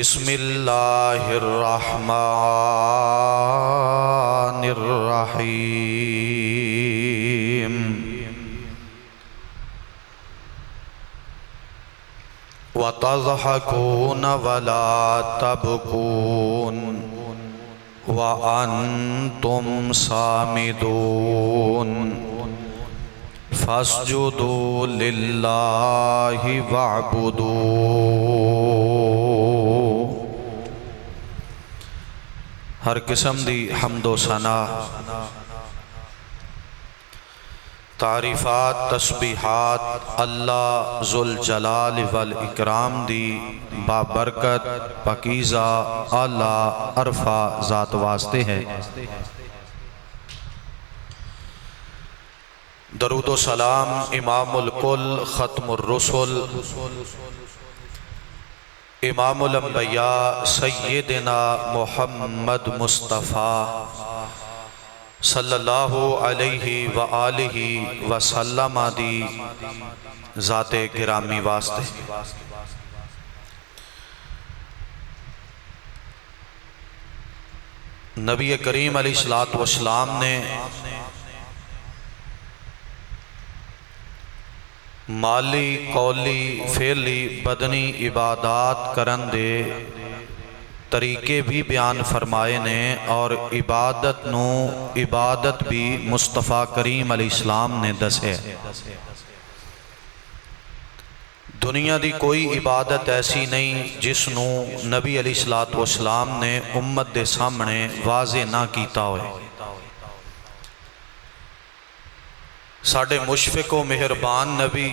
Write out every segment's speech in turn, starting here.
बिस्मिल्लाहिर्रहमानिर्रहीम। वतज़हकून वला तबकून व अंतुम सामिदून फस्जुदू लिल्लाहि वअबुदू। हर किस्म दी हम्दो सना, तारीफात, तस्बीहात अल्लाह जुल जलाल वल इकराम दी बाबरकत पकीज़ा आला अरफा ज़ात वास्ते है। दरूदो सलाम इमामुल कुल ख़त्मुर रुसुल इमामुल अंबिया सय्यदना मुहम्मद मुस्तफ़ा सल्लल्लाहु अलैहि व आलिहि वसल्लम दी ज़ाते गिरामी वास्ते। नबी करीम अलैहिस्सलातु वस्सलाम ने माली कौली फेली बदनी इबादात करन दे तरीके भी बयान फरमाए ने और इबादत भी मुस्तफ़ा करीम अलैहिस्सलाम ने दसे। दुनिया दी कोई इबादत ऐसी नहीं जिसनू नबी अलैहिस्सलातु वस्सलाम ने उम्मत दे सामने वाज़े ना कीता होए। साडे मुशफ़िक़ व मेहरबान नबी,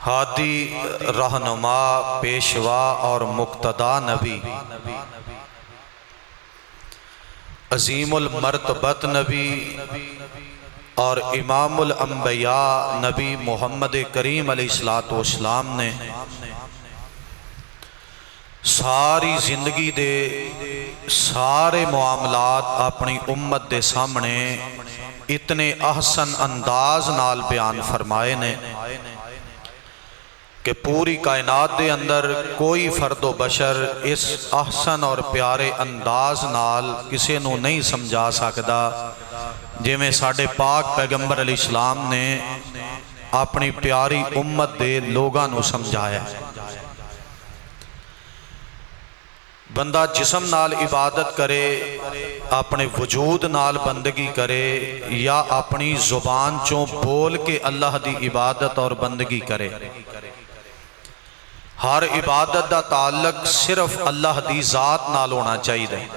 हादी रहनुमा, पेशवा और मुक्तदा नबी, अज़ीमुल मर्तबत नबी और इमामुल अंबिया नबी मोहम्मद करीम अलैहिस्सलातु वस्सलाम ने सारी जिंदगी दे सारे मामलात अपनी उम्मत दे सामने इतने अहसन अंदाज नाल बयान फरमाए ने कि पूरी कायनात दे अंदर कोई फर्दो बशर इस अहसन और प्यारे अंदाज नाल किसी नू नहीं समझा सकता जिवें साडे पाक पैगंबर अलैहिस्सलाम ने अपनी प्यारी उम्मत दे लोगां नू समझाया। बंदा जिस्म नाल इबादत करे, अपने वजूद नाल बंदगी करे या अपनी जुबान चों बोल के अल्लाह दी इबादत और बंदगी करे, हर इबादत दा ताल्लुक सिर्फ अल्लाह दी जात नाल होना चाहिए।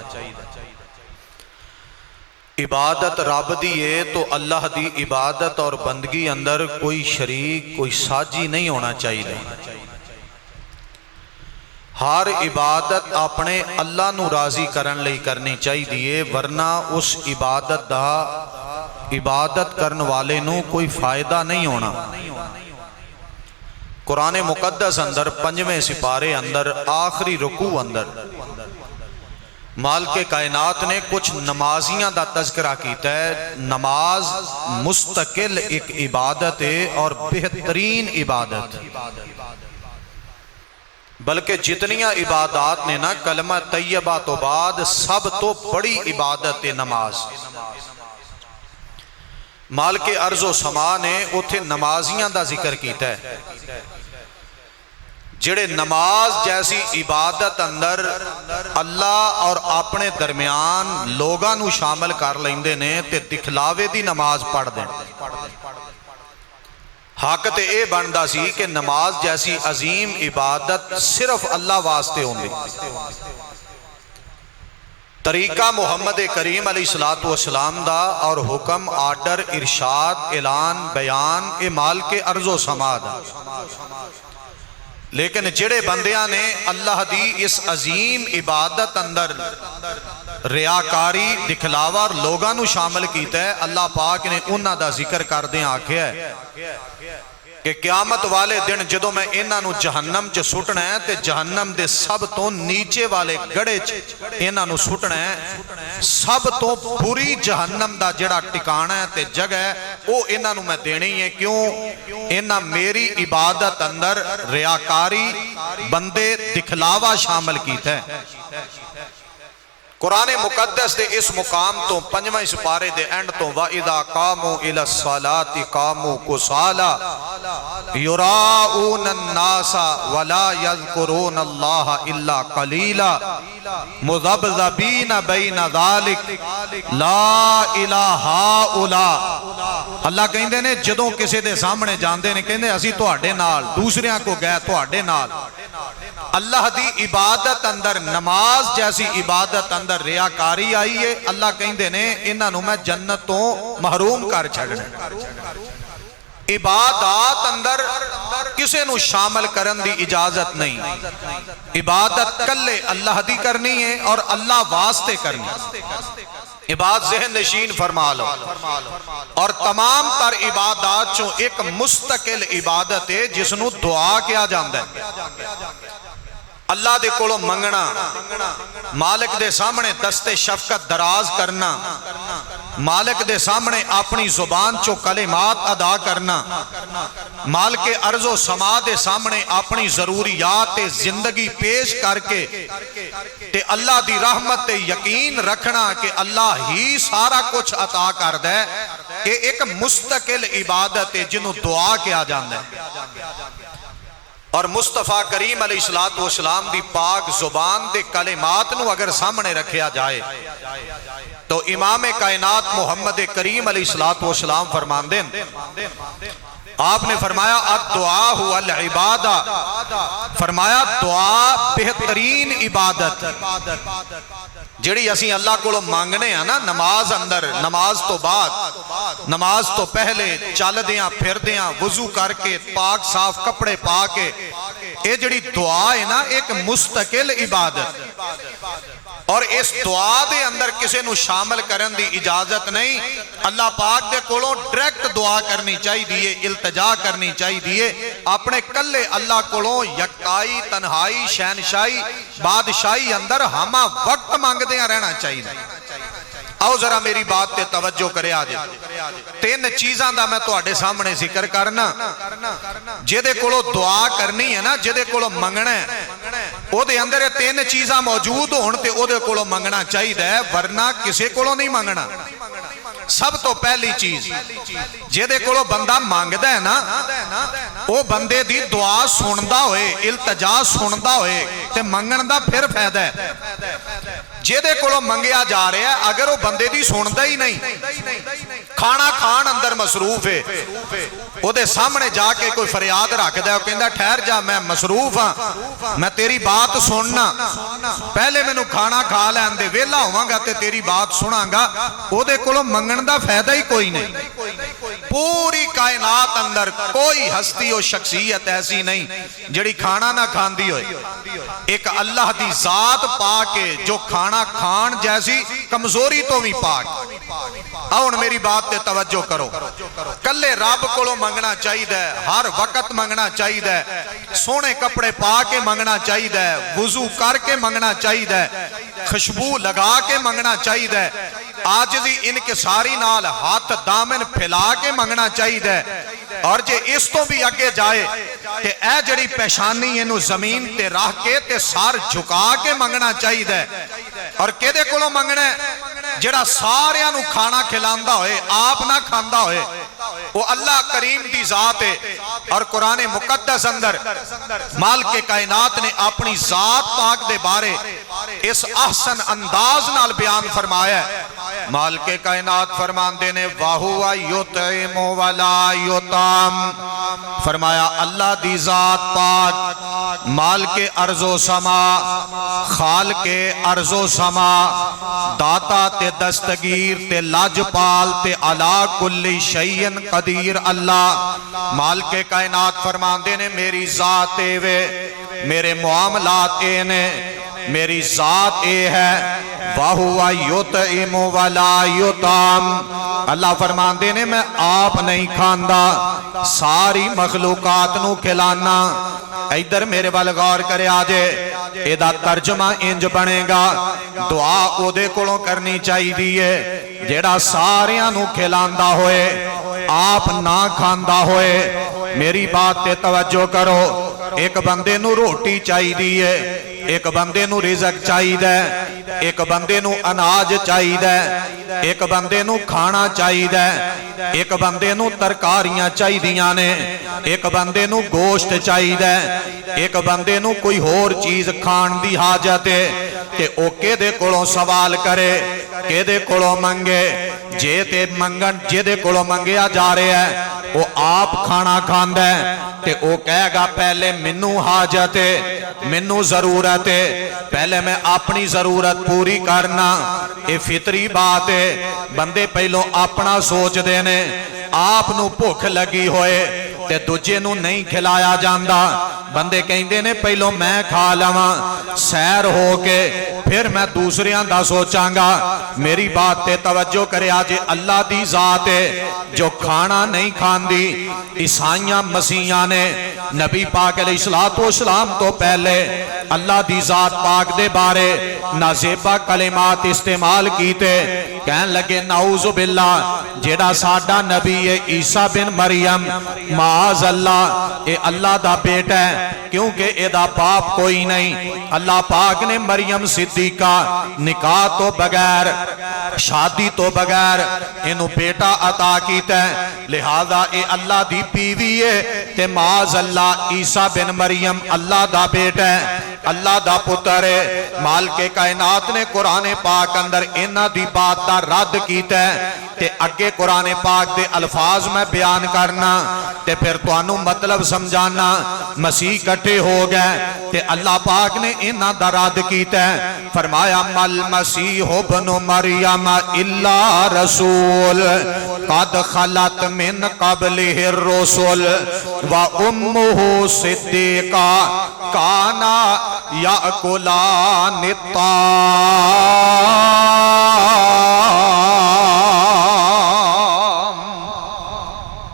इबादत रब दी है तो अल्लाह दी इबादत और बंदगी अंदर कोई शरीक, कोई साजी नहीं होना चाहिए। हर इबादत अपने अल्लाह नू राजी करन लई करनी चाहिए, वरना उस इबादत करन वाले नू कोई फायदा नहीं होना। कुरान मुकद्दस अंदर 5वें सिपारे अंदर आखिरी रुकू अंदर मालिक कायनात ने कुछ नमाजियां दा तज़किरा कीता है। नमाज मुस्तकिल एक इबादत है और बेहतरीन इबादत, बल्कि जितनियां इबादत ने ना कलमा तैयबा तो बाद सब तो बड़ी इबादत है नमाज। मालिक अर्ज़ो समा ने उथे नमाजियां दा जिक्र कीता है जेड़े नमाज जैसी इबादत अंदर अल्लाह और अपने दरमियान लोगां नू शामिल कर लेंदे ने ते दिखलावे दी नमाज पढ़ दें। हक ते यह बनता सी कि नमाज जैसी अजीम इबादत सिर्फ अल्लाह वास्ते होंदी। तरीका मुहम्मद करीम अलैहिस्सलातु वस्सलाम दा और हुक्म, आर्डर, इरशाद, ऐलान, बयान ए माल के अर्जो समा दा। लेकिन जिहड़े बंदियां ने अल्लाह दी इस अजीम इबादत अंदर रियाकारी, दिखलावा और लोगां नू शामिल कीता है, अल्लाह पाक ने उन्हां दा जिक्र करदे आख्या कि क़यामत वाले दिन जदों मैं इन्हां नूं जहन्नम च सुटना है तो जहन्नम दे सब तो नीचे वाले गड़े च इन्हां नूं सुटना है। सब तो बुरी जहन्नम दा जिहड़ा ठिकाना है ते जगह है वो इन्हां नूं मैं देनी है। क्यों? इन्हां मेरी इबादत अंदर रियाकारी बंदे दिखलावा शामिल कीता है। कुरान मुकद्दस दे इस मुकाम तो 5वें सिपारे दे एंड तो वाइदा कामू इला सलाती कामू कुसाला युराऊन अन्नासा वला यज़कुरून अल्लाह इल्ला कलीला मुज़ब्ज़बीन बैन ज़ालिक ला इलाहा उला। अल्लाह कहंदे ने जदों किसी दे सामने जांदे ने कहंदे असीं तुहाडे नाल, दूसरियां को गए तुहाडे नाल। अल्लाह दी इबादत अंदर नमाज जैसी इबादत अंदर रियाकारी आई है। अल्लाह कहंदे ने इन्हां नूं मैं जन्नत तो महरूम कर छड़ना। इबादत अंदर किसी नूं शामिल करन दी इजाजत नहीं। इबादत कल्ले अल्लाह दी करनी है और अल्लाह वास्ते करनी। इबादत ज़हन नशीन फरमा लो। और तमाम तर इबादत चों एक मुस्तकिल इबादत है जिसनूं दुआ किया जाता है। अल्लाह दे कोलों मंगना, मालिक दे सामने दस्ते शफकत दराज करना, मालिक दे सामने अपनी जुबान चो कलिमात अदा करना, माल के अर्जो समा दे सामने अपनी जरूरियात जिंदगी पेश करके ते अल्लाह दी रहमत ते यकीन रखना कि अल्लाह ही सारा कुछ अता करदा है। ये एक मुस्तकिल इबादत है जिन्हों दुआ किया जाता है। और मुस्तफा करीम अलैहिस्सलातु वस्सलाम दी पाक जुबान दे कलिमात नूं अगर सामने रखा जाए तो इमाम कायनात मुहम्मद करीम अलैहिस्सलातु वस्सलाम फरमांदे आपने फरमाया अद्दुआ हुवल इबादा, फरमाया दुआ बेहतरीन इबादत जिहड़ी असीं अल्लाह कोलों मांगने आ ना नमाज अंदर, नमाज तो बाद, नमाज तो पहले, चलदियां फिरदियां वुजू करके पाक साफ कपड़े पा के ये जिहड़ी दुआ है ना एक मुस्तकिल इबादत। और इस दुआ दे अंदर किसी नूं शामिल करन दी इजाजत नहीं। अल्लाह पाक दे कोलों डायरेक्ट दुआ करनी चाहिए, इल्तिजा करनी चाहिए। अपने कल्ले अल्लाह कोलों यकाई तन्हाई शहनशाही बादशाही अंदर हमा वक्त मंगदे रहना चाहिए। आओ जरा मेरी बात ते तवज्जो करे। आज तीन चीज़ां दा मैं तुहाडे सामने जिक्र करना जिहदे कोलों दुआ करनी है ना, जिहदे कोलों मंगना है ओदे अंदर ये तीन चीज़ां मौजूद होण ते ओदे कोलों मंगना चाहिए, वरना किसी कोलों नहीं मंगना। सब तो पहली चीज जिहदे कोलों बंदा मंगदा है ना वो बंदे दी दुआ सुनदा होए, इल्तिजा सुनदा होए ते मंगण दा फिर फायदा है। जिहदे कोलों मंगिया जा रहा है अगर वो बंदे दी सुनदा ही नहीं, खाना खान अंदर मसरूफ है, ओदे सामने जाके कोई फरियाद रखदा कहंदा ठहर जा मैं मसरूफ हाँ, मैं तेरी बात सुनना, पहले मैनू खाना खा लैन दे, वेला होवांगा ते तेरी बात सुनांगा, ओदे कोलों मंगण दा फायदा ही कोई नहीं। पूरी कायनात अंदर कोई हस्ती और शख्सियत ऐसी नहीं जिहड़ी खाना ना खांदी होए। एक अल्लाह दी जात पाके जो खाना खान जैसी कमजोरी तो भी पाक। आओ मेरी बात ते तवज्जो करो। कल्ले रब कोलों मंगना चाहिए, हर वक्त मंगना चाहिए, सोने कपड़े पा के मंगना चाहिए, वुजू करके मंगना चाहिए, खुशबू लगा के मंगना चाहिए, आजिज़ी इनकिसारी नाल हाथ दामन फैला के मंगना चाहिए। और जे इस तो भी अगे जाए ते ऐ जड़ी पेशानी इनू जमीन ते रख के ते सर झुका के मंगना चाहिए। और किहदे कोलों मंगना जिहड़ा सारियां नू खाना खिलांदा होए आप ना खांदा होए, वो अल्लाह करीम दी जात है। और कुरान मुकद्दस अंदर माल के कायनात ने अपनी जात पाक दे बारे इस अहसन अंदाज नाल बयान फरमाया है। माल के कायनात फरमांदे ने वाहुवा युतइमु वला युताम, फरमाया अल्लाह दी जात पाक माल के अर्जो समा, खाल के अर्जो समा, दाता ते दस्तगीर ते लाजपाल ते अला कुल्ली शैयन कदीर अल्लाह। माल के कायनात फरमांदे ने मेरी जात ए वे, मेरे मुआमलात ए ने, मेरी जात ए है। वाहुवा युतइमु वला युताम, अल्लाह फरमाते ने मैं आप नहीं खांदा, सारी मखलूकात नू खिलाना। इधर मेरे वाल गौर करे आजे, एदा तर्जमा इंज बनेगा, दुआ ओदे कोलों करनी चाहिए जेड़ा सारियां नू खिलांदा होए, आप ना खांदा होए। मेरी बात ते तवज्जो करो, एक बंदे नू रोटी चाहिए, एक बंदे नू रिज़क चाहिए, एक बंदे नू अनाज चाहिए, एक बंदे नू खाना चाहिए, एक बंदे नू तरकारियां चाहिदियां ने, एक बंदे नू गोश्त चाहिए, एक बंदे नू कोई होर चीज खाण दी हाजत है ते ओ केदे कोलों सवाल करे, केदे कोलों मंगे। जे ते मंगण जेदे कोलों मंगिया जा रहा है वो आप खाना खांदा है ते ओ कहेगा पहले मैनू हाजत है, मैनू जरूरत है, पहले मैं अपनी जरूरत पूरी करना। ये फितरी बात है, बंदे पहलों अपना सोचते ने। आप नू भुख लगी होए ते दूजे नू नहीं खिलाया जांदा, बंदे कहंदे ने पहलों मैं खा लवां, सैर हो के फिर मैं दूसरियां दा सोचांगा। मेरी बात ते तवज्जो करे, आज अल्लाह दी जात है जो खाना नहीं खांदी। ईसाइयां मसीहां ने नबी पाक अलैहिस्सलाम तो पहले अल्लाह दी जात पाक दे बारे नाजेबा कलिमात इस्तेमाल कीते, कहन लगे नाउज़ु बिल्लाह जेड़ा साडा नबी है ईसा बिन मरियम माज अल्लाह ये अल्लाह दा बेटा है, क्योंकि एदा बाप कोई नहीं। अल्लाह पाक ने मरियम सिद्दीका निकाह तो बगैर, शादी तो बगैर इनू बेटा अता कीता है, लिहाजा ये अल्लाह दी बीवी है ते माज अल्लाह ईसा बिन मरियम अल्लाह दा बेटा है, अल्लाह दा पुत्र है। माल के कायनात ने कुरान पाक अंदर इन्हां दी बात दा रद्द कीता है ते अगे कुरान पाक दे अल्फाज मैं बयान करना ते फिर तुहानू मतलब समझाना। मसीह इकट्ठे हो गए ते अल्लाह पाक ने इन्हां दा रद्द कीता है, फरमाया मल मसीह इब्न मरियम इल्ला रसूल कद खलत मिन क़ब्लिहि रुसूल व उम्मुहु सिद्दीका काना याकुलानि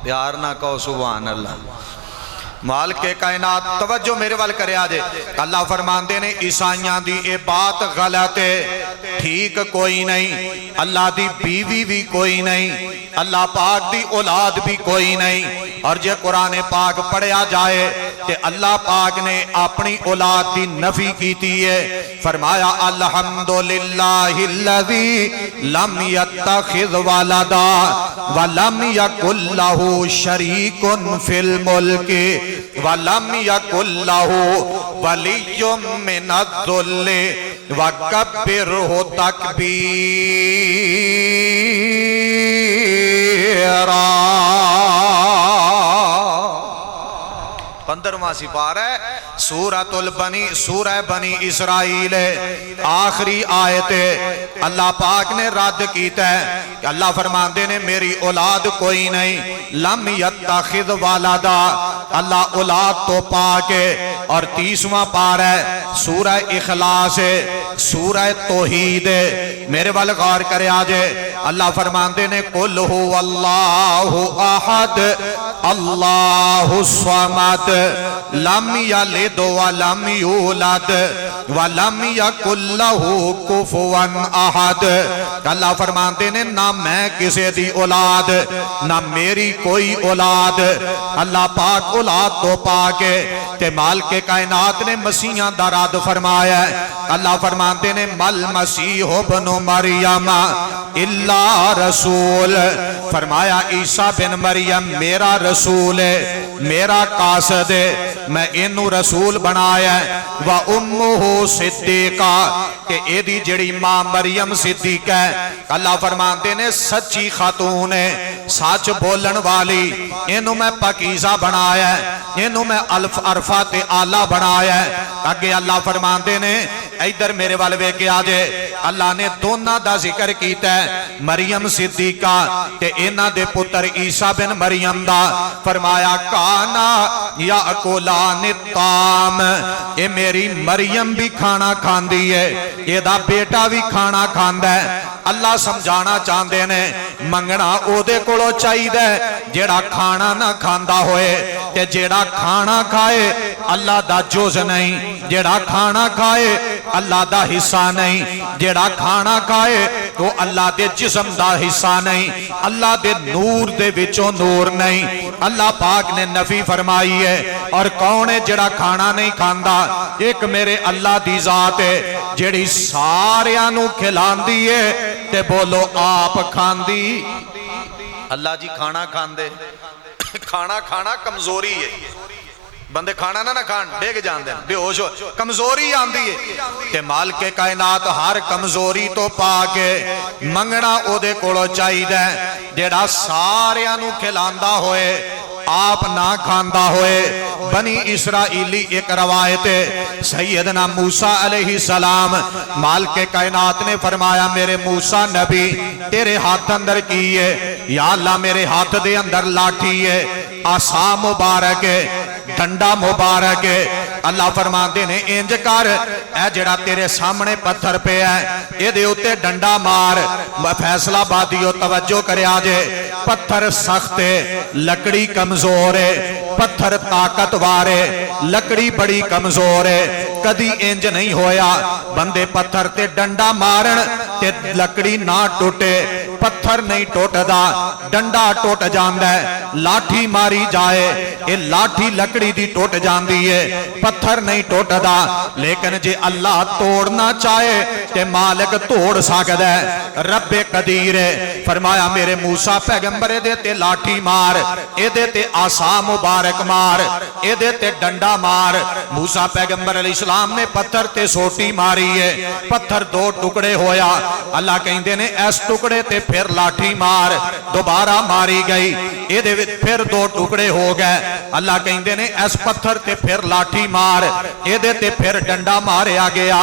प्यार ना कहो सुभान अल्लाह। माल के कायनात तवज्जो मेरे वाल करे आजे, अल्लाह फरमाते ने ईसाइयां दी ये बात गलत है, ठीक कोई नहीं, अल्लाह दी बीवी भी कोई नहीं, अल्लाह पाक दी औलाद भी कोई नहीं। और जे कुरान पाक पढ़िया जाए ते अल्लाह पाक ने अपनी औलाद की नफी की है, फरमाया अल्हम्दुलिल्लाहिल्लज़ी लम यत्तखिज़ वलदा व लम यकुल लहू शरीकुन फिल मुल्क व लम यकुल लहू वलिय्युम मिनज़्ज़ुल्ल व कब्बिरहु तकबीरा। 15वां सिपारा है सूरतुल बनी, सूरह बनी इसराइल आखिरी आयत है। अल्लाह पाक ने रद्द कीता है, अल्लाह फरमाते ने मेरी औलाद कोई नहीं, लम यत्तखिज़ वलदा, अल्लाह औलाद तो पाके। और 30वां पारा है सूरह इखलास है, सूरह तौहीद है। मेरे वाल गौर करे आजे, अल्लाह फरमाते ने कुल हुवल्लाहु अहद अल्लाहु समद लम यलिद व लम यूलद व लम यकुल लहू कुफुवन अहद। अल्लाह फरमाते ने ना मैं किसी दी औलाद ना मेरी कोई औलाद, अल्लाह पाक औलाद तो पाके ते माल के कायनात ने मसीहा दा रद्द फरमाया है। अल्लाह फरमाते ने मल मसीह इब्न मरियम इल्ला रसूल, फरमाया ईसा बिन मरियम मेरा रसूल है, मेरा कासद है, मैं इनू रसूल बनाया। व उम्मुहु सिद्दीका, के एदी जड़ी मां मरियम सिद्दीक है, अल्लाह फरमाते ने सच्ची खातून है, सच बोलन वाली, इनू मैं पकीज़ा बनाया, इनू मैं अरफा ते आला बनाया। अगे अल्लाह फरमाते ने इधर मेरे वाल वेखे आजे, अल्लाह ने दोनों का जिक्र किया, मरियम सिद्दीका ते इन्हां दे पुत्र ईसा बिन मरियम दा। फरमाया काना याकुलानि ताम, ये मेरी मरियम भी खाना खांदी है, एदा बेटा भी खाना खांदा है। अल्लाह समझाना चाहते ने मंगना ओदे कोलों चाहिदा जेड़ा खाना ना खांदा होए ते जेड़ा खाना खाए अल्लाह दा जुज नहीं, जेड़ा खाना खाए अल्लाह दा हिस्सा नहीं, जेड़ा खाना खाए तो अल्लाह दे जिस्म दा हिस्सा नहीं, अल्लाह दे नूर दे विचों नूर नहीं। अल्लाह पाक ने नफी फरमाई है। और कौन है जेड़ा खाना नहीं खांदा? एक मेरे अल्लाह दी जात है जेड़ी सारियां नू खिलांदी है ते बोलो आप खांदी। अल्लाह जी खाना खांदे खाना खाना कमजोरी है, बंदे खाना ना खान डिग जाते हैं, बेहोश हो, कमजोरी आंदी है। ते मालिक कायनात हर कमजोरी तो पा के मंगना ओदे कोलों चाहिदा जेड़ा सारियां नू खिलांदा होए आप ना खांदा होए। बनी इसराइली एक रवायत है, सैयदना मूसा अलैहि सलाम मालिक कायनात ने फरमाया मेरे मूसा नबी तेरे हाथ अंदर की है? या अल्लाह मेरे हाथ दे अंदर लाठी है, आसा मुबारक है, डंडा मुबारक है। अल्लाह फरमाते ने इंज कर ए जेड़ा तेरे सामने पत्थर पे है एदे उत्ते डंडा मार। फैसलाबादियों तवज्जो करया जे, पत्थर सख्त है, लकड़ी कमजोर है, पत्थर ताकतवर है, लकड़ी बड़ी कमजोर है। कदी इंज नहीं होया बंदे पत्थर ते डंडा मारन ते लकड़ी ना टूटे, पत्थर नहीं टुटदा डंडा टुट जांदा है। लाठी मारी जाए ये लाठी लकड़ी दी टुट जांदी है, पत्थर नहीं टुटदा। लेकिन जे अल्लाह तोड़ना चाहे ते मालिक तोड़ सकदा है। रब्बे कदीर है, फरमाया मेरे मूसा पैगंबर दे ते लाठी मार, एदे ते आसा मुबारक मार, एदे ते डंडा मार। मूसा पैगंबर अलैहिस्सलाम ने पत्थर ते सोटी मारी है, पत्थर दो टुकड़े होया। अल्लाह कहंदे ने इस टुकड़े ते फिर लाठी मार, दोबारा मारी गई, एदे विच फिर दो टुकड़े हो गए। अल्लाह कहंदे ने इस पत्थर ते फिर लाठी मार, एदे ते फिर डंडा मारिया गया।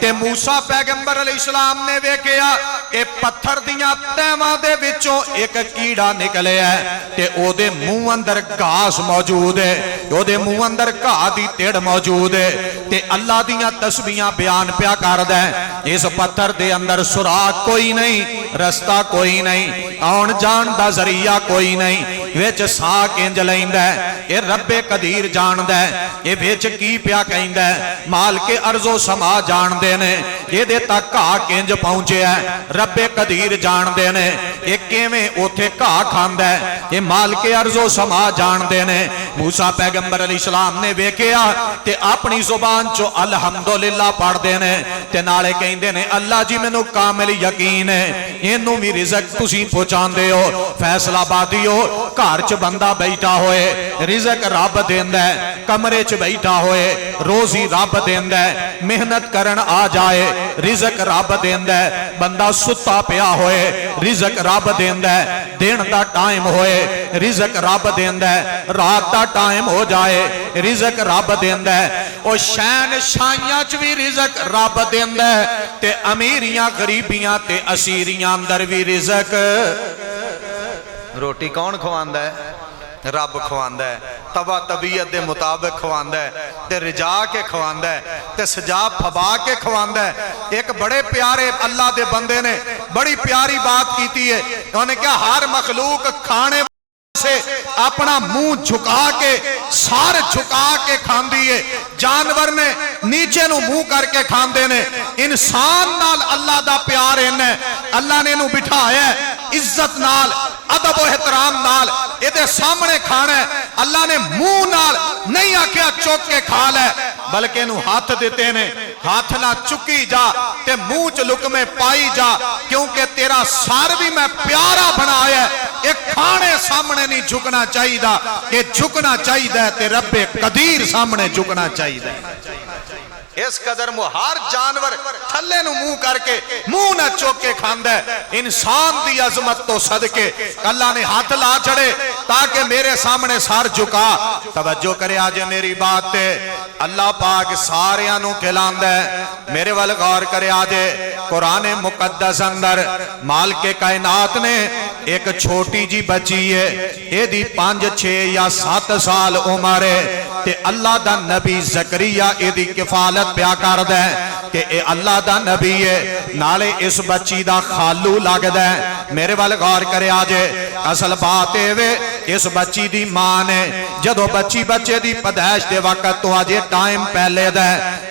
ते मूसा पैगंबर अलैहिस्सलाम ने वेखिया कि पत्थर दियां तैवां दे विचों एक कीड़ा निकले है ते ओदे मुंह अंदर घास मौजूद है, ओदे मुंह अंदर घाह दी तिड़ मौजूद है। ते अल्लाह दियां तस्बीहां बयान पिया करदा है इस पत्थर दे अंदर सुराख कोई नहीं, रस्ता कोई नहीं, आउण जाण दा जरिया कोई नहीं, विच साह किंज लैंदा है ये रब्बे कदीर जानदा है। ये विच की पिया कहंदा है मालिक अर्जो समा जानदे ने, इहदे तक घाह किंज पहुंचिया रब्बे कदीर जानदे ने। ये किवें ओथे घाह खांदा है ये मालिक अर्जो समा जानदे ने। मूसा पैगंबर अलैहिस्सलाम ने वेखिया ते अपनी जुबान चो अल्हम्दुलिल्लाह पढ़दे ने ते नाले कहंदे ने अल्लाह जी मैनू कामिल यकीन है इनू भी रिज़क तुसीं पहुंचांदे हो। फैसलाबादियो घर च बंदा बैठा होए रिज़क रब देंदा है, कमरे च बैठा होए रोजी रब देंदा है, मेहनत करन आ जाए रिज़क रब देंदा है, बंदा सुता पिया होए रिज़क रब देंदा है, दिन दा टाइम होए रिज़क रब देंदा है, रात दा टाइम हो जाए रिज़क रब देंदा है। ओ शैन शाइयां च भी रिज़क रब देंदा है ते अमीरियां गरीबियां ते असीरियां अंदर भी रिज़क। रोटी कौन खवांदा है? रब खवांदा है, तवा तबीयत के मुताबिक खवांदा है ते रिजा के खवांदा है ते सजा फबा के खवांदा है। एक बड़े प्यारे अल्लाह दे बंदे ने बड़ी प्यारी बात की है, उन्होंने कहा हर मखलूक खाने से अपना मुंह झुका के सर झुका के खांदी है, जानवर ने नीचे नु मुंह करके खांदे ने। इंसान नाल अल्लाह दा प्यार इन्ना अल्लाह ने इनू बिठाया इज्जत नाल अदब और एहतराम नाल इहदे सामने खाना है। अल्लाह ने मुंह नाल नहीं आख्या चुक के खा ले, बल्कि इनू हाथ दिते ने हाथ ना चुकी जा ते मुंह च लुकमे पाई जा, क्योंकि तेरा सर भी मैं प्यारा बनाया। एक खाने सामने नहीं झुकना चाहिए, ये झुकना चाहिए ते रब्बे कदीर सामने झुकना चाहिए। इस कदर हर जानवर थले नु मुंह करके मुंह ना चुक के खांदा है। इंसान दी अजमत तो सदके अल्लाह ने हाथ ला छड़े ताकि मेरे सामने सर झुका। तवज्जो करे आज मेरी बात ते अल्लाह पाक सारियां नु खिलांदा है। मेरे वाल गौर करे आज कुरान मुकद्दस अंदर मालिक कायनात ने एक छोटी जी बच्ची है, एदी 5 6 या 7 साल उम्र है। ते अल्लाह दा नबी ज़करिया इहदी किफालत प्या करदा है कि ए अल्लाह दा नबी है, नाले इस बच्ची दा खालू लगदा है। मेरे वाल गौर करे जे, असल बात वे इस बच्ची दी मां ने जदों बच्ची बच्चे दी पैदाइश दे वक्त तो अजे टाइम पहले दा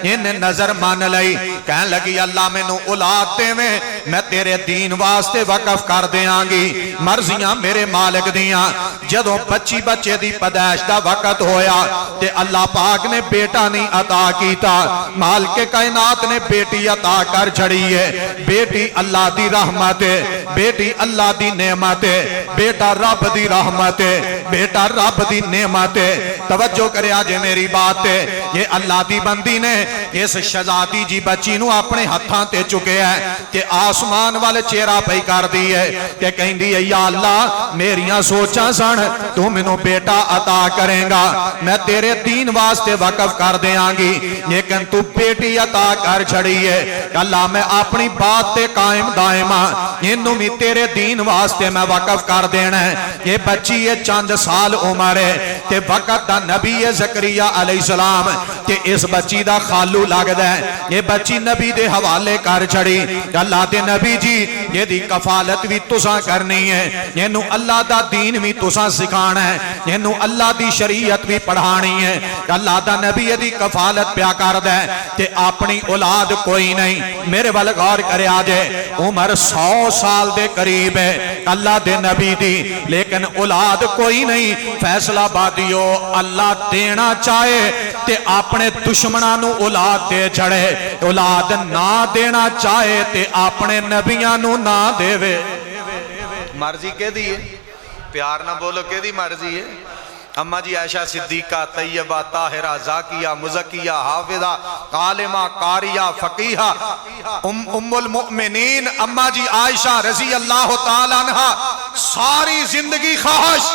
इन्हें नजर मान लई, कहन लगी अल्लाह मैनू औलाद देवें, मैं तेरे दीन वास्ते वकफ कर देंगी, मर्जियां मेरे मालिक दियां। जदों बच्ची बच्चे दी पैदाइश दा वक्त होया ते अल्लाह पाक ने बेटा नहीं अता कीता, मालिक कायनात ने बेटी अता कर छड़ी है। बेटी अल्लाह दी रहमत है, बेटी अल्लाह दी नेमत है, बेटा रब दी रहमत है, बेटा रब दी नेमत है। तवज्जो करे जे मेरी बात है, ये अल्लाह दी बंदी ने इस शहजादी जी बच्ची नू अपने हत्थां ते चुके है ते आसमान वाले चेहरा पई कर दी है ते कहंदी है या अल्लाह मेरियां सोचां सन, तू मैनू बेटा अता करेगा, मैं तेरे दीन वास्ते वकफ कर देंगी, लेकिन तू बेटी अता कर छड़ी है। अल्लाह मैं अपनी बात ते कायम दायम हां, इनू भी तेरे दीन वास्ते मैं वकफ कर देना है। ये बच्ची है चंद साल उम्र है ते वक्त दा नबी है ज़करिया अलैहिस्सलाम ते इस बच्ची दा खालू लगदा है। ये बच्ची नबी दे हवाले कर छड़ी। अल्लाह दे नबी जी येदी कफालत भी तुसां करनी है, इनू अल्लाह दा दीन भी तुसां सिखाना है, इनू अल्लाह दी शरीयत भी पढ़ानी है। अल्लाह दा नबी येदी कफालत प्या करदा है ते अपनी औलाद कोई नहीं। मेरे वाल गौर करे जे, उम्र 100 साल दे करीब है अल्लाह दे नबी दी, लेकिन औलाद कोई नहीं। फैसला बादियो अल्लाह देना चाहे ते अपने दुश्मनां नू औलाद दे छड़े, औलाद ना देना चाहे ते अपने नबियां नू ना देवे। मर्जी केदी है? प्यार ना बोलो, केदी मर्जी है? अम्मा जी आयशा सिद्दीका तैयबा ताहिरा जाकिया मुज़किया हाफिजा आलिमा कारिया फकीहा उम्मुल मुमिनीन अम्मा जी आयशा रजी अल्लाह तआला अन्हा सारी जिंदगी ख्वाहिश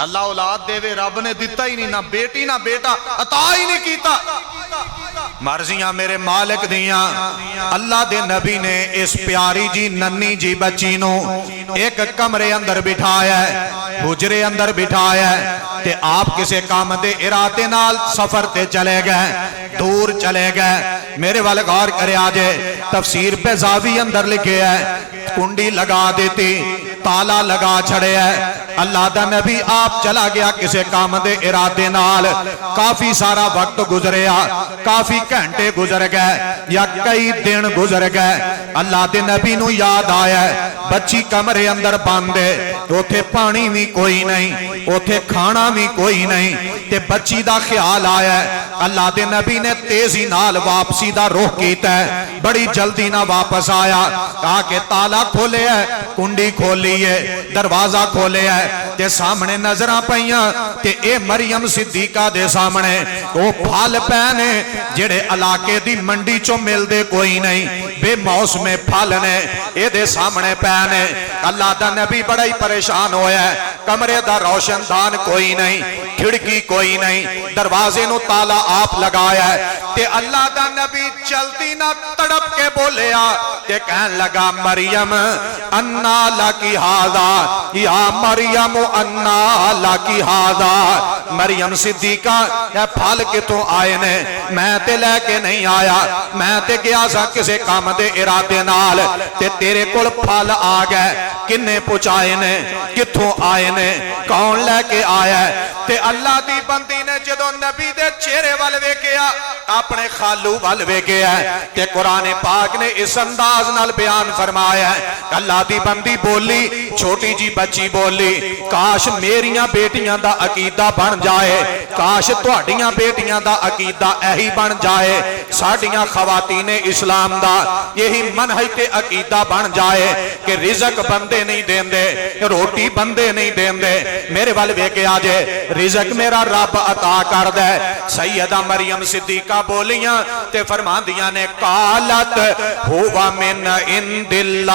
अल्लाह औलाद देवे, रब ने दिता ही नहीं, ना बेटी ना बेटा अता ही नहीं कीता। मर्जियां मेरे मालिक दियां। अल्लाह दे नबी ने इस प्यारी जी नन्नी जी बच्ची नू एक कमरे अंदर बिठाया है, हुजरे अंदर बिठाया है ते आप किसी काम दे इरादे नाल सफर ते चले गए, दूर चले गए। मेरे वाल गौर करे जे, तफसीर पे जावी अंदर लिखे है, कुंडी लगा देती, ताला लगा छड़े है। अल्लाह दा नबी आप चला गया किसी काम दे इरादे नाल, काफी सारा वक्त गुजरिया, काफी घंटे गुजर गए या कई दिन गुजर गए। अल्लाह दे नबी नू याद आया बच्ची कमरे अंदर बंद है, उथे पानी भी कोई नहीं, उथे खाना भी कोई नहीं ते बच्ची दा ख्याल आया। अल्लाह दे नबी ने तेजी नाल वापसी दा रुख कीता, बड़ी जल्दी ना वापस आया, आके ताला खोले है, कुंडी खोली है, दरवाजा खोले है ते सामने नजरां पईयां ते ए मरियम सिद्दीका दे सामने वो फल पैने जेड़े इलाके दी मंडी चों मिलदे कोई नहीं, बेमौसमे फल ने एदे सामने पैने। अल्लाह दा नबी बड़ा ही परेशान होया, कमरे दा रोशनदान कोई नहीं, खिड़की कोई नहीं, दरवाजे नू ताला आप लगाया ते अल्लाह दा नबी जल्दी ना तड़प के बोलिया ते कहन लगा मरियम अन्ना लाकी हादा या मरियम अन्ना लाकी हादा। मरियम सिद्दीका ये फल कितों आए ने? मैं ते लेके नहीं आया, मैं ते गया सा किसी काम दे इरादे नाल ते तेरे कोल फल आ गए, किन्ने पहुंचाए ने, किथों आए ने, कौन लेके आया? ते अल्लाह दी बंदी ने जदों नबी दे चेहरे वाल वेखिया, अपने खालू वाल वेखिया ते कुरान पाक ने इस अंदाज नाल बयान फरमाया है। अल्लाह दी बंदी बोली, छोटी जी बच्ची बोली, काश मेरियां बेटियां दा अकीदा बन जाए, काश तुहाडियां बेटियां दा अकीदा यही बन जाए, साडियां खवातीने इस्लाम दा यही मनहज ते अकीदा बन जाए कि रिज़क बंदे नहीं देंदे, रोटी बंदे नहीं देंदे। मेरे वाल वेखिया जे, रिज़क मेरा रब अता करदा है। सैयदा मरियम सिद्दीका बोलियां ते फरमांदियां ने कालत हुवा मिन इंदिल्लाह,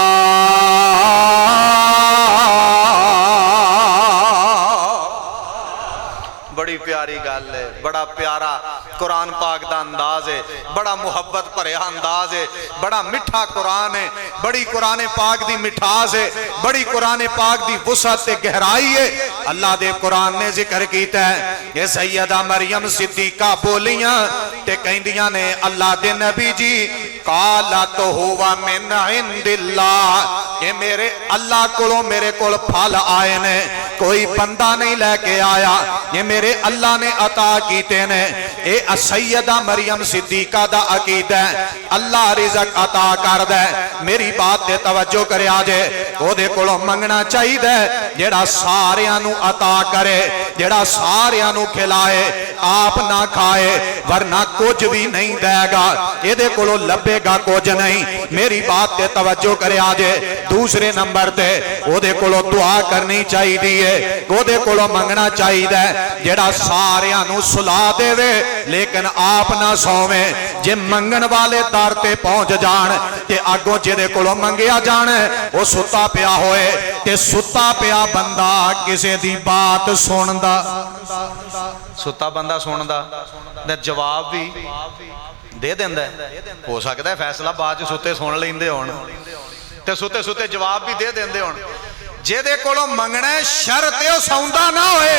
बड़ी प्यारी गल है, बड़ा प्यारा कुरान पाक दा अंदाज है, बड़ा मुहब्बत भरिया अंदाज है, बड़ा मिठा कुरान है, बड़ी कुरान पाक दी मिठास है, बड़ी कुरान पाक दी वसअत ते गहराई है। अल्लाह दे कुरान ने जिक्र कीता है ये सैयदा मरियम सिद्दीका बोलियां ते कहंदियां ने अल्लाह दे नबी जी काला तो हुआ मिन इंदिल्लाह, ये मेरे अल्लाह कोलों मेरे कोल फल आए ने, कोई बंदा नहीं लेके आया, ये मेरे अल्लाह ने अता कीते ने। ये सैयदा मरियम सिद्दीका दा अकीदा है अल्लाह रिज़क अता करदा है। मेरी बात ते तवज्जो करिया जे, ओदे कोलों मंगना चाहिए जेड़ा सारियां नू अता करे, जेड़ा सारियां नू खिलाए, आप ना खाए, वरना कुछ भी नहीं देगा, एदे कोलों लभेगा कुछ नहीं। मेरी बात ते तवज्जो करिया जे। दूसरे नंबर ते ओदे कोलों दुआ करनी चाहिए, ओदे कोलों मंगना चाहिए जेड़ा सारियां नू सुला देवे लेकिन आप ना सोवे। जे मंगन वाले दर ते पहुंच जान ते अगों जेदे कोलों मंगिया जान वो सुता पिया होए ते सुता पिया बंदा किसे दी बात सुनदा, सुता बंदा सुनदा ते जवाब भी दे देंदा। हो सकता है फैसला बाद च सुते सुन लेंदे होण ते सुते सुते जवाब भी दे देंदे होण। जेदे कोलों मंगना है शर्त है वो सौंदा ना होए,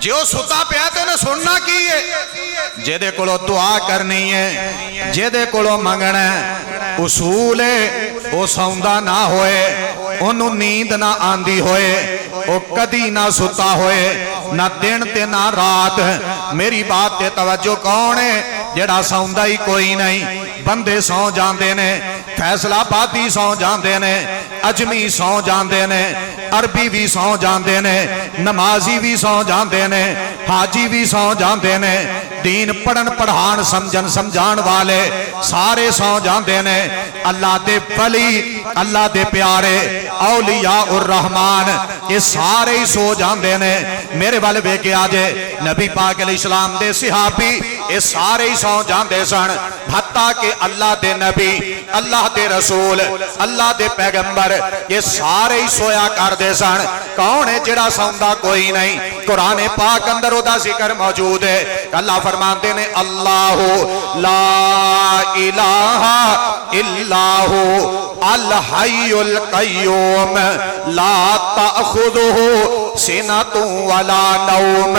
जो सुता पिया ते उन्हें सुनना की है। जेदे कोलों दुआ करनी है, जेदे कोलों मंगना है, उसूल है वो सौंदा ना होए, ओनू नींद ना आंदी होए, वो कदी ना सुता होए, ना दिन ते ना रात। मेरी बात ते तवज्जो कौन है जेड़ा सौंदा ही कोई नहीं। बंदे सौ जाते ने, फैसलाबादी सौ जाते ने, अजमी सौ जाते ने, अरबी भी सौ जाते ने, नमाजी भी सौ जाते ने, हाजी भी सौ जाते ने, दीन पढ़न पढ़ान समझन समझाण वाले सारे सौ जाते ने। अल्लाह दे वली, अल्लाह दे प्यारे औलिया उर रहमान ये सारे ही सो जाते ने। मेरे वाल वेख्या जे नबी पाक अलैहिस्सलाम दे सहाबी ये सारे ही सौ जाते सन, हत्ता के अल्लाह दे नबी, अल्लाह दे रसूल, अल्लाह दे पैगंबर ये सारे ही सोया करते सन। कौन है जेड़ा सौंदा? कोई नहीं। कुरान पाक अंदर ओदा जिक्र मौजूद है। अल्लाह फरमाते ने अल्लाहु ला इलाहा इल्लाहु अल हय्युल कय्यूम ला ताखुदुहु सिनतु वला नौम।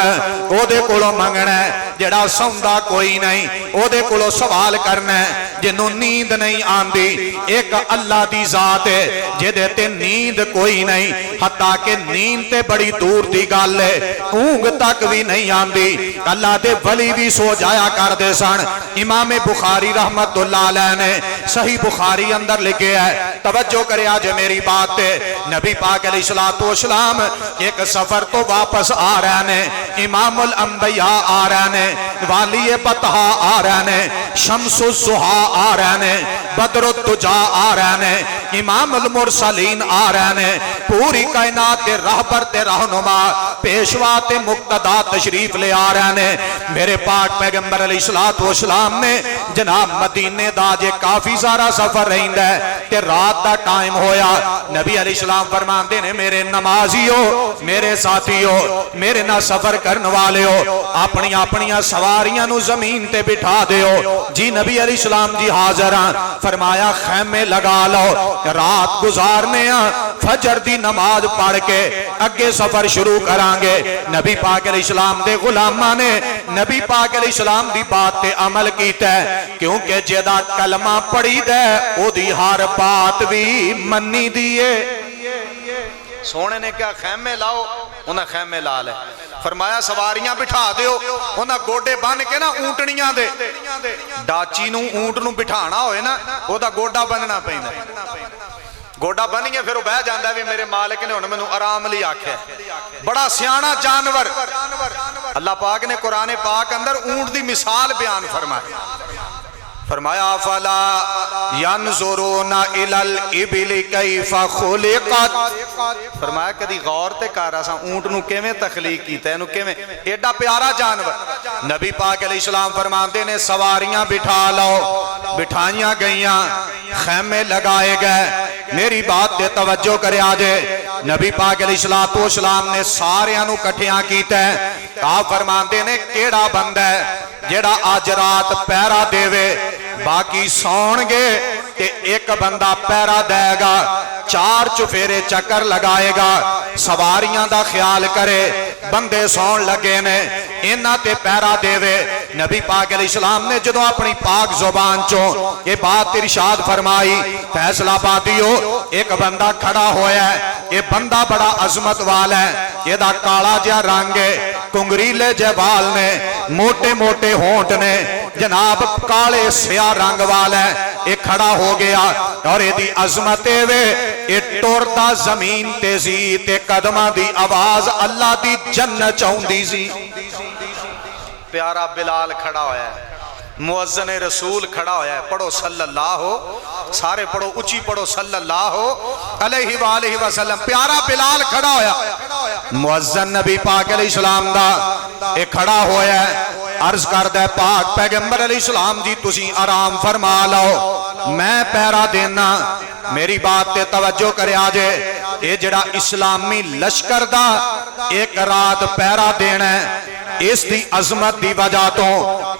ओदे कोलों मंगना जेड़ा सौंदा कोई नहीं, ओदे कोलों सवाल करना जिन्हों नींद नहीं आंदी। एक अल्लाह दी जात है जेदे ते नींद कोई नहीं, हत्ता के नींद ते बड़ी दूर दी गल है, ऊंघ तक भी नहीं आंदी। अल्लाह दे वली भी सो जाया करदे सन। इमाम बुखारी रहमतुल्लाह अलैह ने सही बुखारी अंदर लिखे है, तवज्जो करे आज मेरी बात ते। नबी पाक अलैहिस्सलातु वस्सलाम एक सफर तो वापस आ रहे ने, इमामुल अंबिया आ रहे ने, वाली बतहा आ रहे ने, शम्सुज ज़ुहा आ रहे ने, बदरुद दुजा आ रहे ने, इमामुल मुरसलीन आ रहे ने, पूरी कायनात के रहबर ते रहनुमा पेशवा ते मुक्तदा तशरीफ ले आ रहे ने। मेरे पाक पैगंबर अलैहिस्सलातु वस्सलाम ने जनाब मदीने दा जे काफी सारा सफर रहिंदा है ते रात दा टाइम होया। नबी अलैहिस्सलाम फरमांदे ने मेरे नमाजियो, मेरे साथियो, मेरे ना सफर करने वाले हो, अपनी अपनी सवारियां नु जमीन ते बिठा दियो जी। नबी अलैहिस्सलाम जी हाजिर हैं। फरमाया खैमे लगा लो, रात गुजारने फजर दी नमाज पढ़ के अगे सफर शुरू करांगे। नबी पाक अलैहिस्सलाम दे गुलामां ने नबी पाक अलैहिस्सलाम दी बात ते अमल कीता है, क्योंकि जेदा कलमा पढ़ी दे ओदी हर बात भी मन्नी दी है। सोने ने क्या खैमे लाओ, उन्हें खैमे ला ले। फरमाया सवारियां बिठा दियो, उन्हें गोडे बन के ना ऊंटनियां दे, डाची नू ऊंट नू बिठाना होए ना ओदा गोडा बनना पैंदा। गोडा बन गया फिर बह जाता भी मेरे मालिक ने हुण मैनू आराम लई आख्या। बड़ा सियाना जानवर। अल्लाह पाक ने कुरान पाक अंदर ऊंट दी मिसाल बयान फरमाई। फरमाया फला यंजुरूना इलल इबिली कैफा खुलिकत। फरमाया कदी गौर ते कर असां ऊंट नू किवें तखलीक कीता, इहनू किवें, एडा प्यारा जानवर। नबी पाक अलैहिस्सलाम फरमाते ने सवारियां बिठा लो, बिठाइयां गईयां, खैमे लगाए गए। मेरी बात ते तवज्जो करे आजे। नबी पाक अलैहिस्सलातु वस्सलाम ने सारियां नू इकट्ठियां कीता। आप फरमाते ने केड़ा बंदा है जेड़ा अज रात पहरा देवे, बाकी सौणगे ते एक बंदा पहरा देगा, चार चुफेरे चक्कर लगाएगा, सवारियां दा ख्याल करे, बंदे सौन लगे ने इन्हां ते पैरा देवे। नबी पाक अलैहिस्सलाम ने जदों अपनी पाक जुबान चों ये बात इरशाद फरमाई, फैसलाबादियो एक बंदा खड़ा होया है, ये बंदा बड़ा अजमत वाला है, ਇਹਦਾ काला जिहा रंग है, कुंगरीले जे बाल ने, मोटे मोटे होंठ ने, जनाब काले सिया रंग वाला है। ये खड़ा हो गया और यदी अजमत वे ये टुरदा जमीन ते सी ते कदमां दी आवाज अल्लाह दी जन्नत आउंदी सी। प्यारा बिलाल खड़ा होया है, मुअज्जिन रसूल खड़ा होया है, पढ़ो सल्लल्लाहु, सारे पढ़ो उची पढ़ो सल्लल्लाहु अलैहि वालैहि वसल्लम। प्यारा बिलाल खड़ा होया, मुअज्जिन नबी पाक अलैहिस्सलाम दा ये खड़ा होया है, अर्ज करदा है पाक पैगंबर अलैहिस्सलाम जी तुसी आराम फरमा लो, मैं पैरा देना। मेरी बात ते तवज्जो करया जे, ये जड़ा इस्लामी लश्कर दा एक रात पैरा देना है, इस दी अजमत दी वजह तो